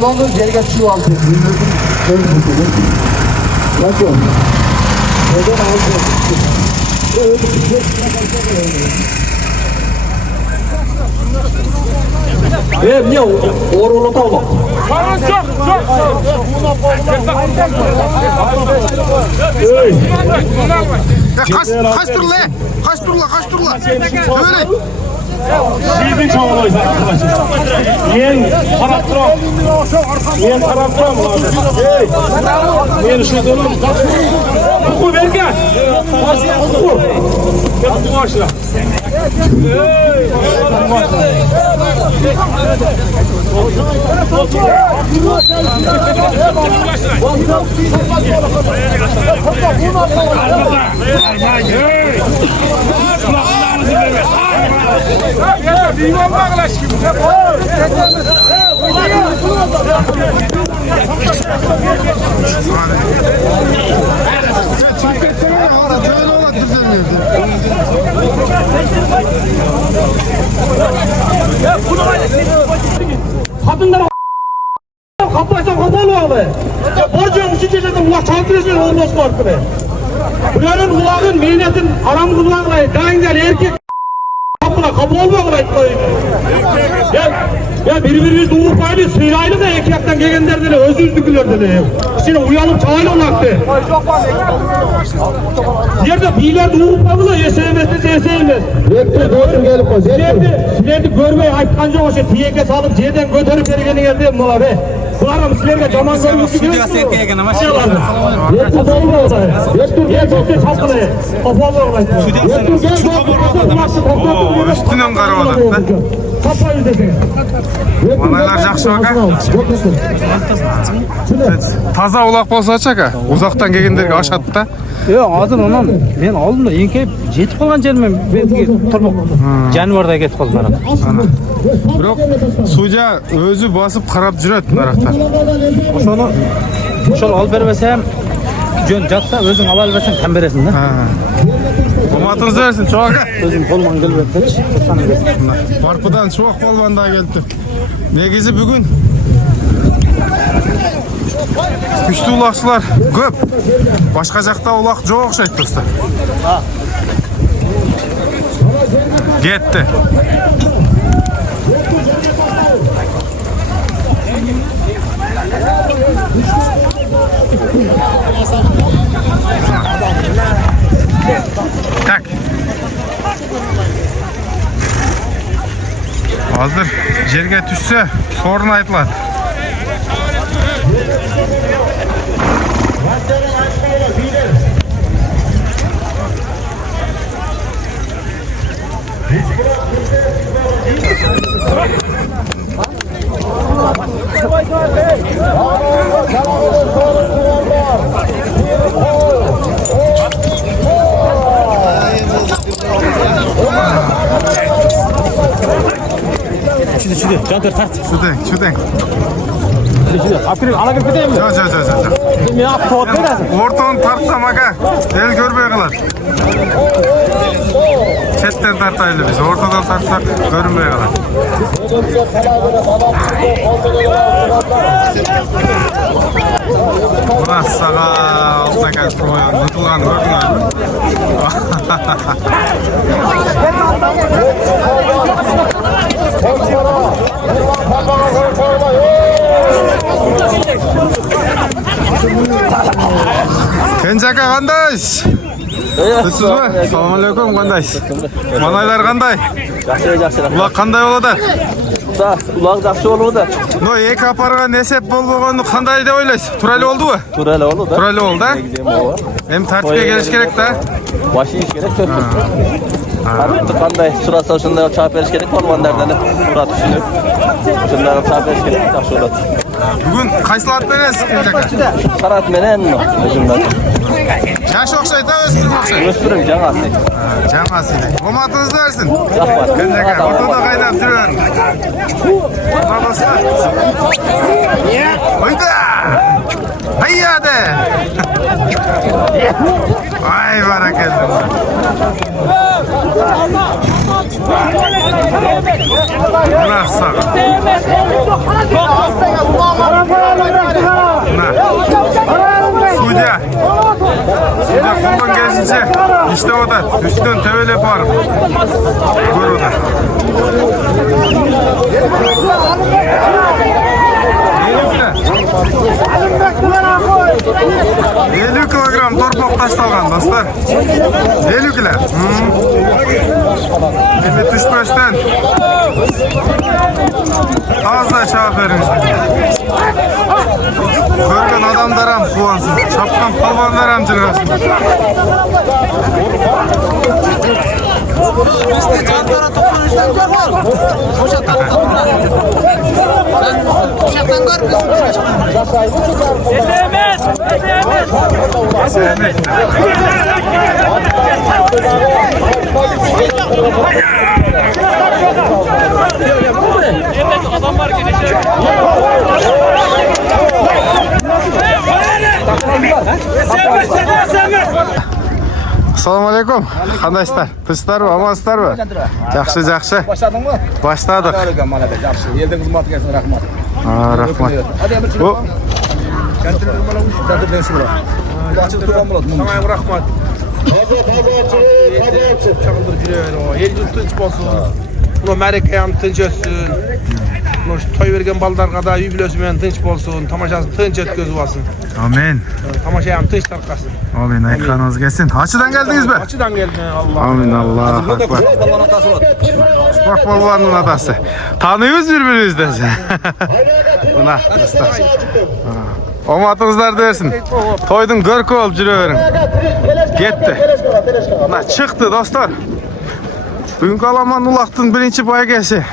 Palvonlar yerga tushib oldi. Bakın. Neden aldı? Ne orulu tavla. Kaç dur le? Kaç dur la? Öyle. Sizin çavalayız arkadaşlar. Men qarab turam. Men qarab turam. Men şu dolum. Huquq bergan. Huquq. Huquq boshla. Kadınlara kaplayacağım kapalı abi. Borcun üçüncülerden ulak çaldırıyorsun olmaz mı artık be? Buranın ulağın meynetin aram kulağına dayınlar erkek kapına kapı olmuyor koyayım. Ya birbirimiz doğurmaylı sıyıraylı da ekraktan gelenlerden özüzdüklerden de. Şimdi uyanıp çağıyla olaktı. Yerde biler doğurmaylı da yeseğimez de yeseğimez. Rektör doğsun gelip koy. Silerdi görmeyi aytkanca o şey tiyeke salıp ceden götürüp bergeni geldi mi bana be? Bularım silerge caman görmüştü görmüştü. Sudiya sekkeyken ama şey vardı. Rektör doğru da olay. Rektör gel çok geç hakkını. Kapalı olay. Rektör gel çok geç. Üstünden karavadı. Kapayı desene. Manaylar жақсы aka. Таза улак болса чака. Uzaktan kelгендерге ашат да. Азыр онан мен алдымда еңкейіп жетіп қалған жеріме тұрмақ жануардай кетіп қалды нарaq. Бирок судья өзү басып карап жүрөт наракта. Ошол алып бербесем жөн жатса өзүң ала берсең кам бересиң да. Уматыңыз берсин, чоң ака. Өзүң колуңан келбепчи. Барпыдан чоқ балбан да келди. Негизи бүгүн күчтүү улакчылар көп. Башка жакта улак жок окшойт достор. Кетти. Так. Азыр жерге түшсө, сорун айтылат. Чүдө, жантыр тарт. Чүдең. Ала кирип кетейинби? Жок. Мен алып тоот бересиң. Ортону тартсам ака, эл көрбөй калат. Четтен тартайлы биз, ортодон тартсак көрүнбөй калат. Мына сага алтын ака проян нутулган көрдүңөрбү? Kenjaka kandayсыз? Сізбі? Салам алейкум, кандайсыз? Манайлар кандай? Жакшы. Улак кандай болуп атат? Улак жакшы болуп атат. Но эки апарган эсеп болбогону кандай деп ойлойсуз? Туура эле болдубу? Туура эле болду да. Туура эле болду да? Эми тартипке келиш керек да? Баш ийиш керек сөзсүз. Кандай сураса ошондой чаап бериш керек балбандардан тура түшүнүп. Ошондой чаап бериш керек, жакшы болот. Бүгүн кайсыл ат бересиз, Kenjaka? Карат менен өзүмдөн. Жашы окшойт да, өспүрүм окшойт? Өспүрүм жаңасы. Жаңасы. Уматыңызды берсин. Рахмат. Kenjaka, ортодо кайнап жүрөм. Достор. Ойда! Айяде! Ай, баракелде. Buna kısa. Судья kurban gelsince işte o da üstünden tevel yapar. Gör o da. 50 kilogram torpaq taştalgan dostlar. 50 kilo. Şimdi düşmüşten az da cevap veriniz. Görgen adamlar ham kuvansın. Çapkan palvanlar ham cırgasın. Bizde cantara toplamışlar görmüyor. Hoca tarafta durar. Sen uşaktan gör bizim Adamlar gelecek. Assalamu alaikum. Qandaysizlar? Tinchlarmi, omansizlarmi? Yaxshi, yaxshi. Başladın mı? Başladık. Yaxshi. Elden xizmat gelsin rahmat. Rahmat. Bu Kadırdan şura. Açık tutan bulat. Sana rahmat. Çakıldır jürever o. El yurt tinch bolsun. Buna märeke tinch ötsün. Toy vergen baldarga da yubilösmen tinch bolsun. Tamaşasın tinch ötközüp alsın. Amin. Tamaşa tinch tarqasın. Amin. Aykanınız gelsin. Haçıdan geldiniz mi? Haçıdan geldim Allah. Amin Allah. Akbar. Bak balvanın adası. Tanıyoruz birbirimizden. Buna. Omatınızlar dersin. Toydun görkü olup jüreverin. Gitti. Buna çıktı dostlar. Bugün Kalaman Ulaq'tın birinci baygesi.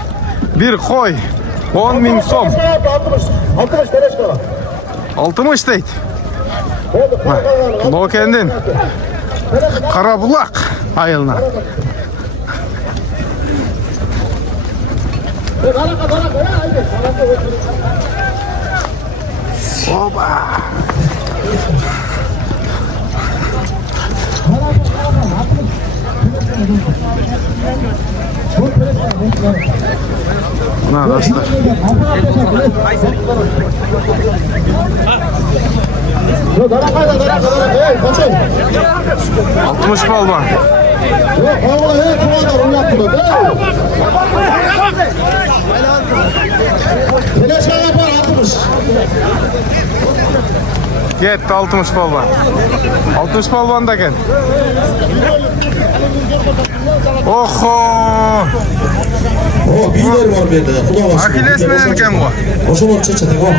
Bir koy. 10.000 som. 60 deydi. Lokendin. Karabulak ayılına. Oba. Buna dostlar. Altmış balban. Gitti 60 balban. 60 balban da gel. Oho. O bilir var bende. Akiles menenken bu. Oşumur çeçetin o.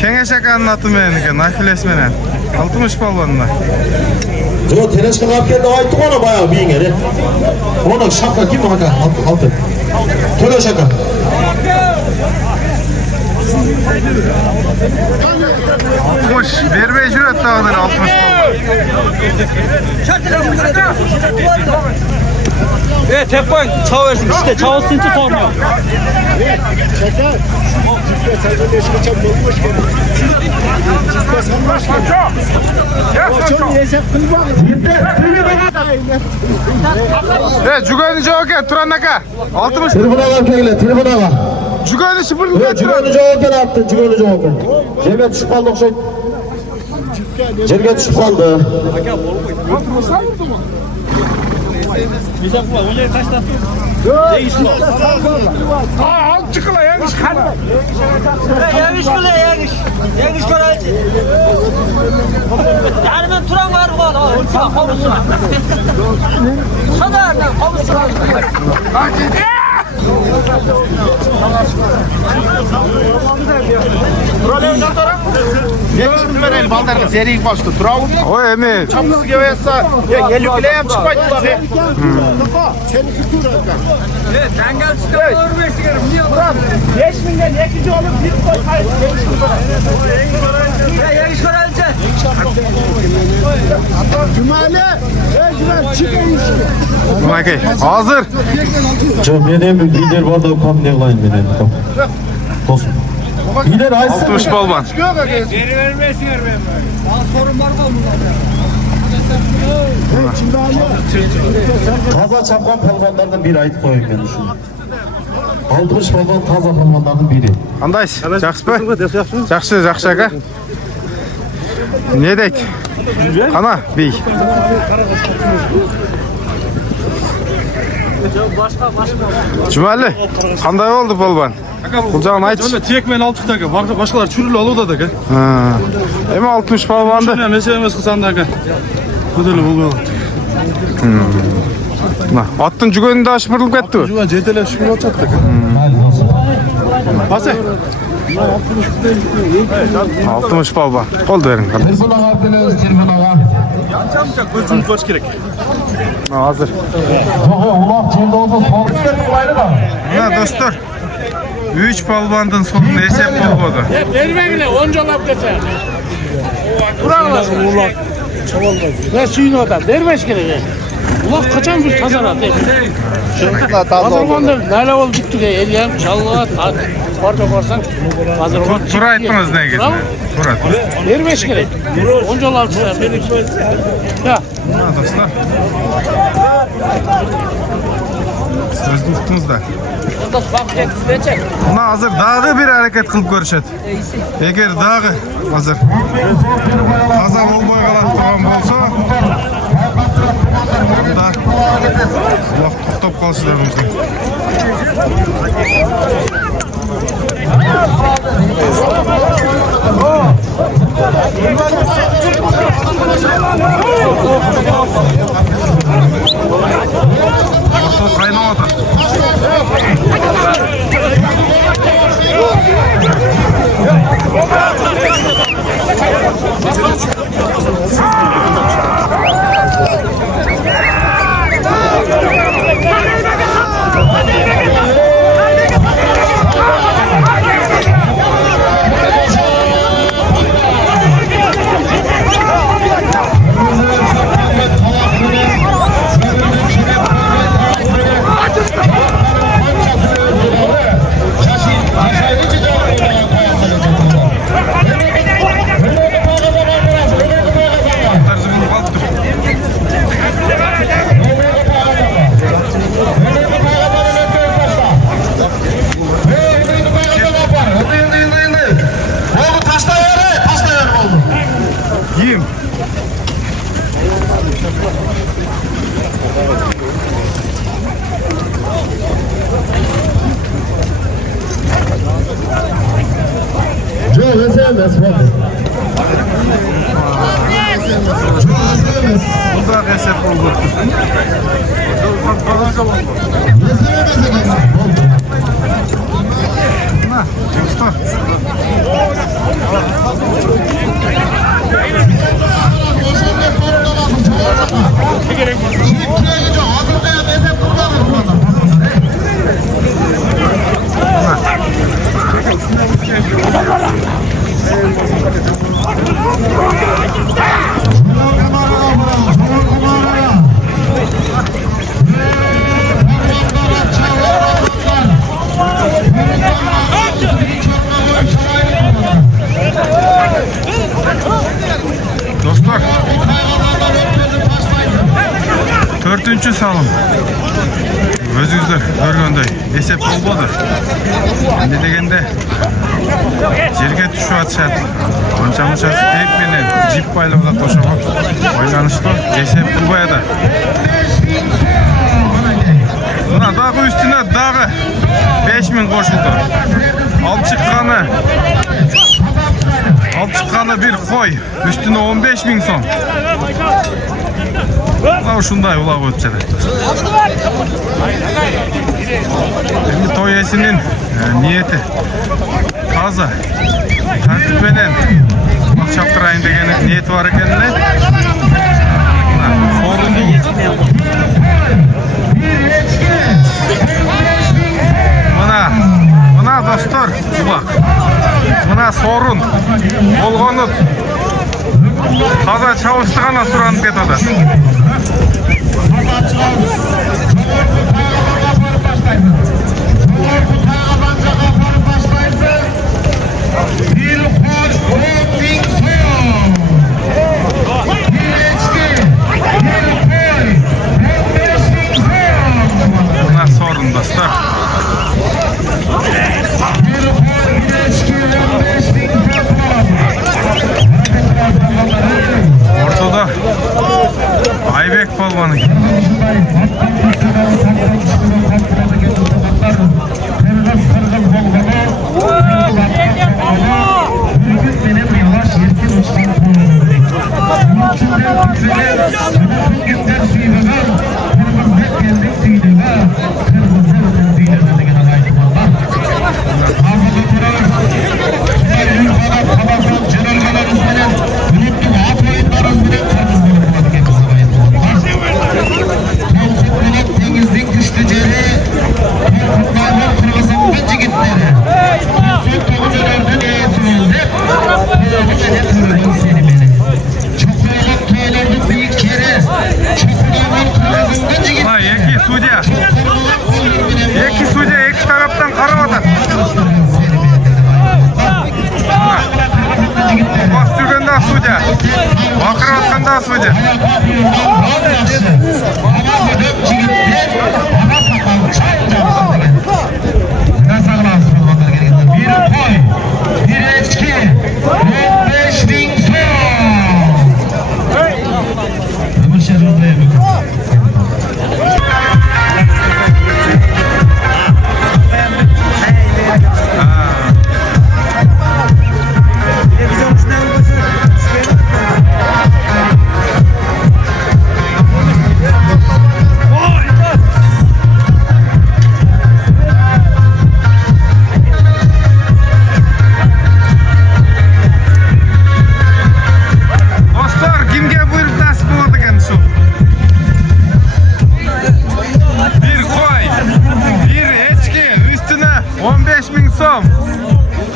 Kengeş akanın atı menenken Akiles menen. 60 balbanlar. Jo teleşkan alıp geldi ayttık ona bayağı bir yere. Ona şaka kim haka altı. Töle şaka. Hoş, vermeye cüret dağıdır 60 Tek koyun, çağ versin işte, çağ olsun için sormuyor. Cügönü çoğuken Turanaka 60 Telefona var keyle, telefona var. Cügönü şıpırlı Evet, cügönü çoğuken attı, cügönü çoğuken. Cem'e düşüp kaldı okşayın. Cem'e düşüp kaldı. Güzel bu, onu taşla. Değişti. Al çıkıla yanlış kan. Yanlış kılı yanlış. Yanlış körelci. Yani ben Turan var bu adam. Sen kovusuna. Sadardan kovusuna. Verelim baldarga seri başladı. Turavun. O emi. Çapısı geveysa gelükleyem çıkmaydı bak. Sen gel çıkar doğru çıkarım. Niye Turan 5.000'den ekici olup bir koy sayı. yanlış körelci? Cumali, Cumali çıkın. Makey hazır. Cem benim lider var da kam ne kılayım benim. Tosun. Lider ayısın. 60 balban. Geri vermesin benim. Sorun var mı bunlarda? Taza çapkan palvanlardan biri ayıp koyayım ben şunu. 60 palvan taza palvanlardan biri. Qandaysiz? Yaxshimi? Yaxshi, yaxshi aka. Ne deydi? Qana, bey. Jumali, qanday oldu polvon? Qulcağın aytchi. Tek men 6 taka, başkalar çürülü olup da aka. Ha. Emi 60 polvonda. Shuni mesele emas qilsanda aka. Ko'dili bo'lmayapti. Attın jugönünde aşpırılıp ketdi. Jugan jetelab shukr o'tadi aka. Basa. 60 polvon. Qo'l bering. Telefon ağa biliriz, telefon ağa. Yançamcha ko'zini ko'rish kerak. Hozir. Uloq yerda olsa so'rib qo'yadi da. Mana do'stlar. 3 polvondan so'ng esep bo'ldi. Vermegile 10 jolap geçer. Durağlar. Ulan. Ne suyun adam. Vermeş gerek. Ulan kaçan bir tazara değil. Pazarmandır. Nere oldu gitti ki? Eliyem, çalığa, orada varsan. Pazarman. Tur aytdınız ne gitdi? Tur. Vermeş gerek. 10 jolap geçer. Ya. Mana do'stlar. Sözünü tuttunuz da. Buna hazır dağı bir hareket kılıp görüşet. Eğer dağı hazır taza olmay kalan tamam bolsa onda toktop kalışlarımızda. Kaynamadı. Uzak hesap oldu. Na, dostlar. Dostlar, 4-cü salım. Özünüzler görgöndey esep bolbodu. Ne degende жерге түшүп атышат. Онча-мунчасы тек менен жип байлоого кошого байланыштуу эсеп болбойт. Мына дагы үстүнө дагы 5000 кошулду. Алып чыкканы бир кой, үстүнө 15000 сом. Мына ушундай улап өтүп жатат. Эми той эсинин ниети таза тартип менен чаптырайын деген ниети бар экенин. Мына достор, улак. Мына сорун болгону таза чабышты гана суранып кетет. Bek polvonu. Eki судья iki taraftan karamadan. Bastırganda судья. Bakır atganda судья.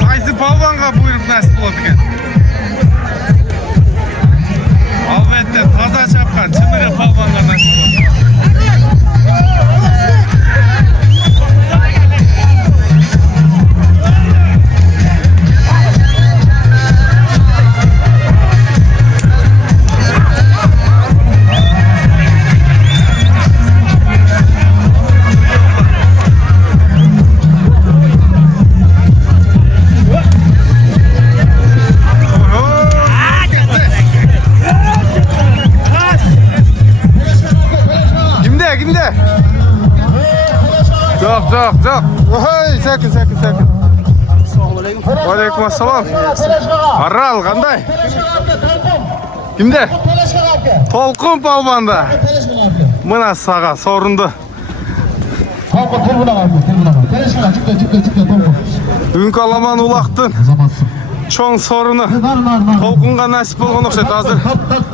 Qaysi palvonga buyruq nasib bo'ladigan. Albatta toza chapqan chiniga palvonga nasib bo'ladi. Жоқ. Ой, sekin. Aleyküm assalam. Arral qanday? Kimde? Толқын palvonda. Mına sağa sorundu. Бүгүнкү аламан улактын чоң сорunu толкунга насип болгон окшойт. Азыр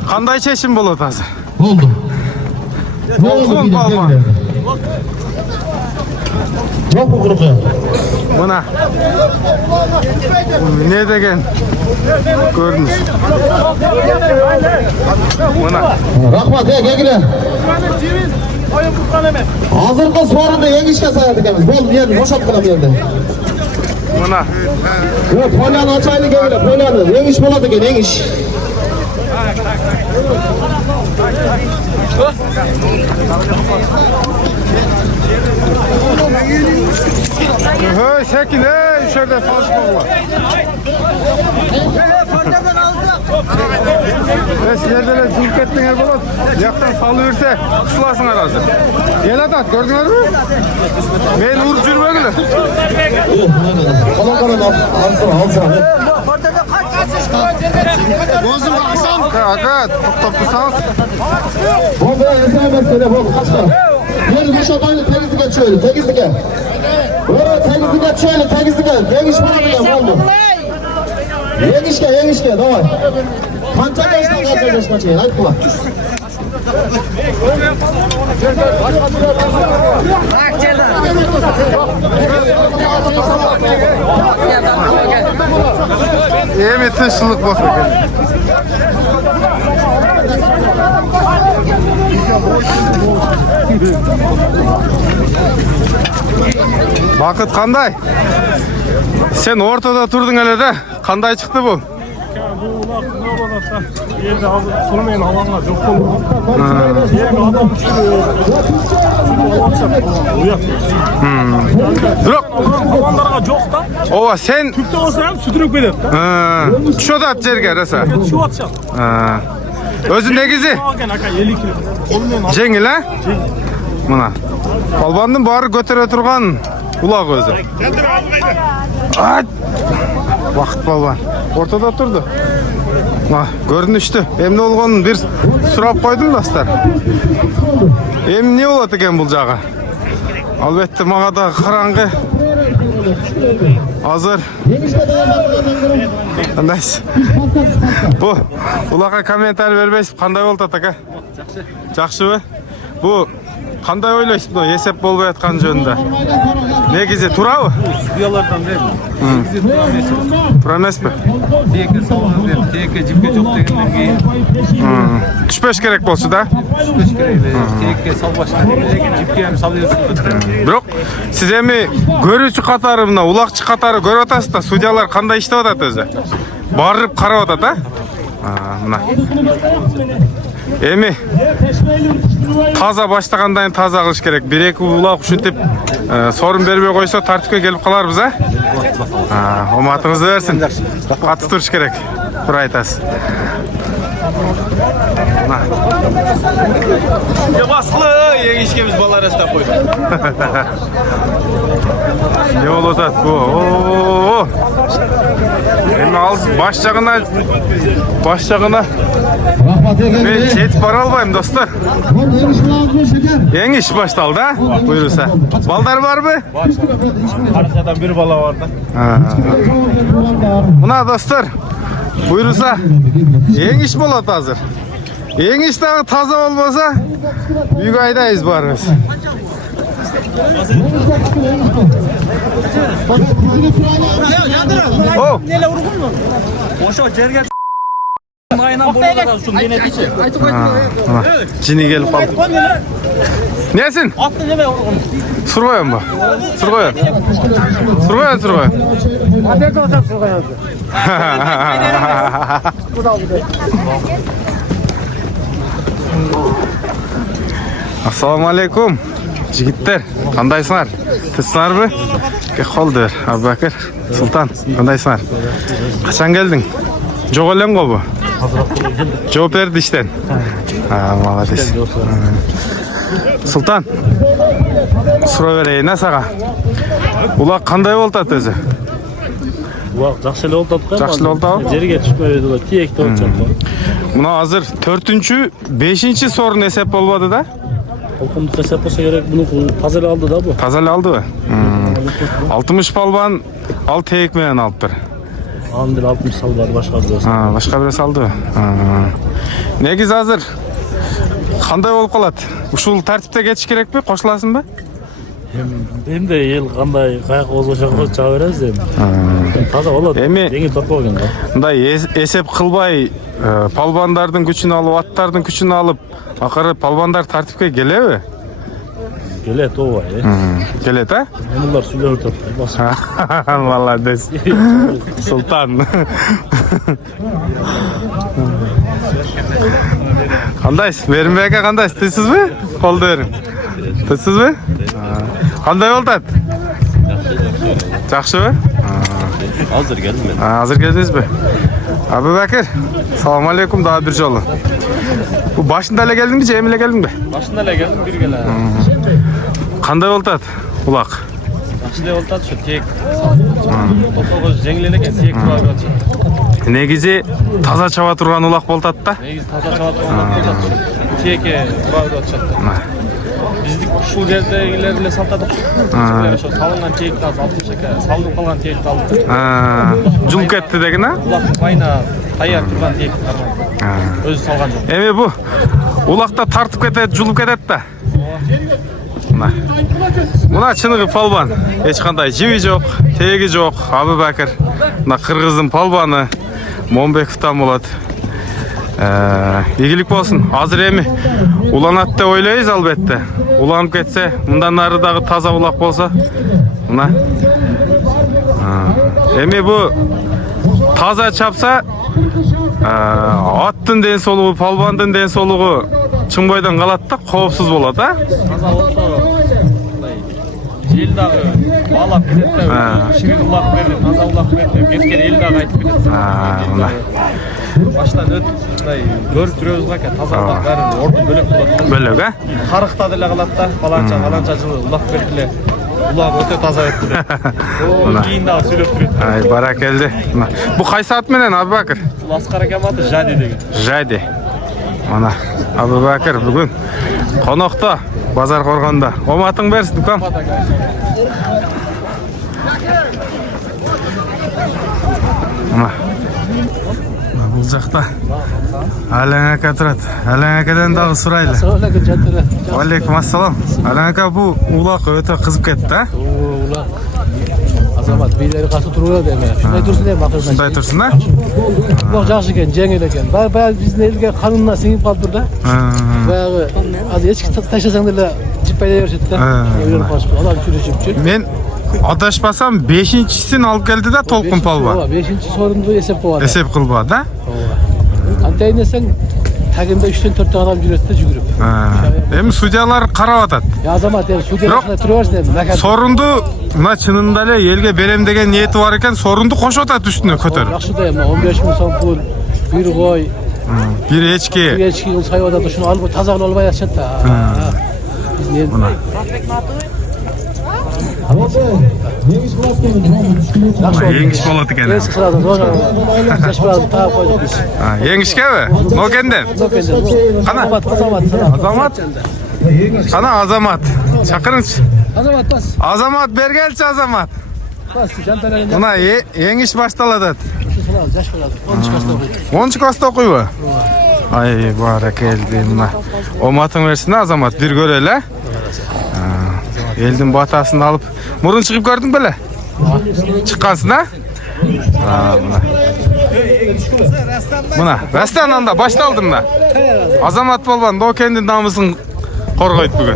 кандай чечим болот азыр? Oldu. Толкун palvon. Yok mu grubu? Mına ne degen görünüş. Mına Rahmat gel. Hazırkı sorunu yengişke sayat ekemiz. Bol yerini boşalt kılam yerinde. Mına Yok polyanı açaylı gel. Polyanı yengiş boladı gel yengiş. Hey sekin şöyle salış kolla. Sizlerden cülk ettiğiniz olur. Yaktan salıverse kısılasınlar hazır. Gel adat gördünüz mü? Ben uğur cürmegili. Kalan alsana. Bozum baksan. Akat top kısans. Bu biraz esemez telefon kaç para? Yeri boşaltayla temizlik şöyle temizlik. Böyle temizlik şöyle temizlik. Yengiş bana ya oldu. Yengiş gel davay. Kança geçten kança geçten hadi kulak. Yemi tışılık bakın. Bakıt kanday? Sen ortada turdun hele de. Kanday çıktı bu? Yerde sormayın alanga çok oldu. Yerine adam düşürüyor. Uyak. Durak. Havanlara çok da. Ova sen... Tüpte olsa hem sütürük bedet. Şu da at jerge resa. Şu atacağım. Özü negizi? Жеңіл, а? Мына. Palbandın bari götüre turgan ulak özü. Vaqt palban. Ortada turdu. Görünüştü. Emne olğanın bir surap koydum dostlar. Em ne болады eкен бұл жағы? Albatta mağa da qarаңғы. Hazır. Qandaysiz? Bu ulaqqa kommentariy berбейсиз, qanday bo'ldi aka? Жақшыбы? Bu qanday o'ylaysiz bu esep bo'lib atқан жөнүндө? Negizi turabı? Diyorlardan değil mi? Tura emasmi? Teke savunuz değil, teke cipke çok degenlerge. Tushpash kerak bo'lsa da. Tushpash kerak değil, teke salbaşlar değil, cipke hem salıyorsunuz. Biroq siz эми көрүүчү катары мына улакчы катары көрүп атасыз да, судьялар кандай иштеп атат өзү? Барып карап атат, а? Мына. Эми таза баштагандан кийин таза кылыш керек. 1-2 улак ушинтип сорун бербей койсо тартипке келип каларбыз, а? Оматыңызды берсин. Катты туруш керек. Тура айтасыз. Басқылы, ең ішкеміз балар астап қойды. Ne болуп атат bu? Эми ал баш жагына мен жетип бара албайм, достор. Эң иш башталды, а? Буйруса. Балдар барбы? Арасадан bir bala vardı. Мына достор, буйруса эң иш болот азыр. Эң иш дагы таза болбосо, үйгө айдайбыз барыбыз. Neyle vurgun mu? Oşo cerge aynan bolada şu denetici. Jini kelip kaldı. Nesin? Atlı neme vurgun? Surgoyun bu. Surgoyun. Nerede olacak surgoyun? Assalamu alaikum. Жигиттер, кандайсыңар? Тысыңарбы? Холдер, Абубакир, Султан, кандайсыңар? Качан келдиң? Жок элең го бу? Жооп берди иштен. Молодец. Султан, суроо берейин а сага. Улак кандай болуп атат өзү? Улак жакшы эле болуп атат. Жакшы эле болуп атабы? Жерге түшпөйдү, тиекте болуп жатты. Мына азыр 4-5 сорун эсеп болбоду да? Olkumluk hesap olsa gerek bunu pazarı aldı da bu. Pazarı aldı mı? 60 palban al teyik menen alıp bir. Andil 60 sal var başka bir olsa. Başka bir saldı. Negiz hazır. Qanday болуп калат? Ушул тартипте кетиш керекпи? Кошуласыңбы? Benim de ел кандай каяк озошого чыга беребиз эми. Таза болот. Деңиз топоо экен да. Мындай эсеп кылбай палбандардын күчүн алып, аттардын күчүн алып, акыры палбандар тартипке келеби? Келет ооба, Келет, а? Мулар сүйлөп атат. Молодец. Султан. Кандайсыз? Беринбек ака кандайсыз? Тыйсызбы? Колду бериң. Тыйсызбы? Кандай болуп атат? Жакшыбы? Азыр келдим мен. Азыр келдиңизби? Абубакир, салам алейкум дагы бир жолу. Bu başında ele geldin mi, Cem ile geldin mi? Başında ele geldim, bir gele. Kандай болуп атат? Улак. Жакшы болуп атат, şu тек. Топогоз жеңилеле экен, тек тура берип атат. Негизи таза чаба турган улак болуп атат да? Негизи таза чаба турган улак болуп атат. Теке тура берип атышат. Биздик ушул жердегилер эле салтадык. Ошо салынган текти аз 60 экен, салынып калган текти алып. Жулуп кетти деген, а? Улак майна таяр турган текти өзү салган жок. Эми бу улакта тартып кетет, жулуп кетет да. Мына чыныгы палбан. Эч кандай жиби жок, теги жок. Абубакир. Мына кыргыздын палбаны Момбековдон болот. Ийгилик болсун. Азыр эми уланат деп ойлойбуз албетте. Уланып кетсе, мындан ары дагы таза улак болсо, мына. Эми бу таза чапса, аттын ден соолугу, палбандын ден соолугу чың бойдон калат да, коопсуз болот, а? Таза болсо, эл дагы баалап кетет да. Ширин улак берди, таза улак берди. Кеткен эл дагы айтып кетет. Baştan öt, görüp duruyoruz ekan, tazalap bärini orta bölek tutat. Bölek, ha? Karıkta dile kalat da, falanca жылы ulak berdiler. Ulak öte taza ettiler. O keyin daha söylep duruyor. Ay, barakeldi. Bu kaysi at menen Abu Bakır? Askar akam adı Jadi degen. Jadi. Mana Abu Bakır bugün konokta, Bazar Korgonda. Omatың bersin, dukam. Mana. Bu жақта Алаң ака тұрады. Алаң акадан дағы сұрайлы. Assalamualaikum jantara. Алейкум ассалам. Алаң ака бұл улақ өте қызып кетті, а? Ulaq. Azamat beyleri qarşı duruyor deme. Şunday dursun deme akırdan. Şunday tursun, ha? Ulaq жақсы ekan, жеңіл ekan. Bayağı bizden elge kanunla singip kaldı burada. Bayağı az eski taşasan da cipayla verşetti. Öyle başka. Adam çürüşüp. Men adashmasam 5-sin alып keldi da Толқын Палуан. 5-ci sorumlu esep boğadı. Esep qılba da? Antayın desen tagimde 3'ten 4 adam жүрөт да жүгүрүп. Эми судьялар карап атат. Ya Azamat yani судьяларына тұрып берсин. Сорунду мына чынында эле элге берем деген ниети бар экен, сорунду кошуп атат үстүнө көтөрүп. Жакшы да эми 15 000 сом пул, bir koy, bir echki. Bir echki ul sayып атат, ушуну алып таза кылып албай атышат да. Биз не? Еңиш болот экен. Еңишкеби? Нокенден. Кана? Азамат. Кана Азамат. Чакырыңчы. Азамат бас. Азамат бергелчи Азамат. Бас жанталарында. Мына еңиш башталат. Жаш болот. 10 класста окуйт. 10 класста окуйбу? Ай, баракелди. Мына оматың берсин Азамат, бир көрөлү. Элдин батасын алып, мурун чыгып көрдүң беле? Чыккансың, а? Мына, растан анда башталды мына. Азамат болбон, Нокендин намысын коргойт бүгүн.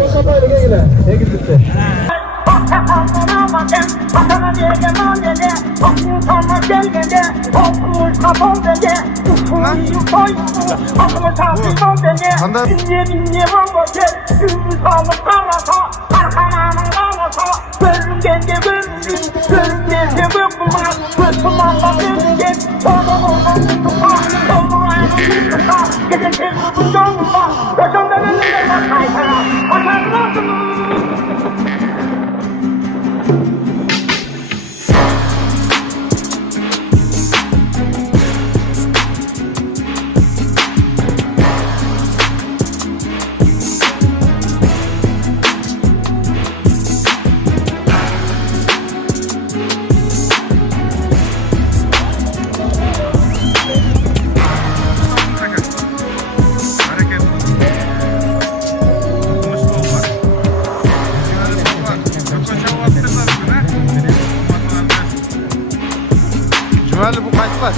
Cumali bu kaç var?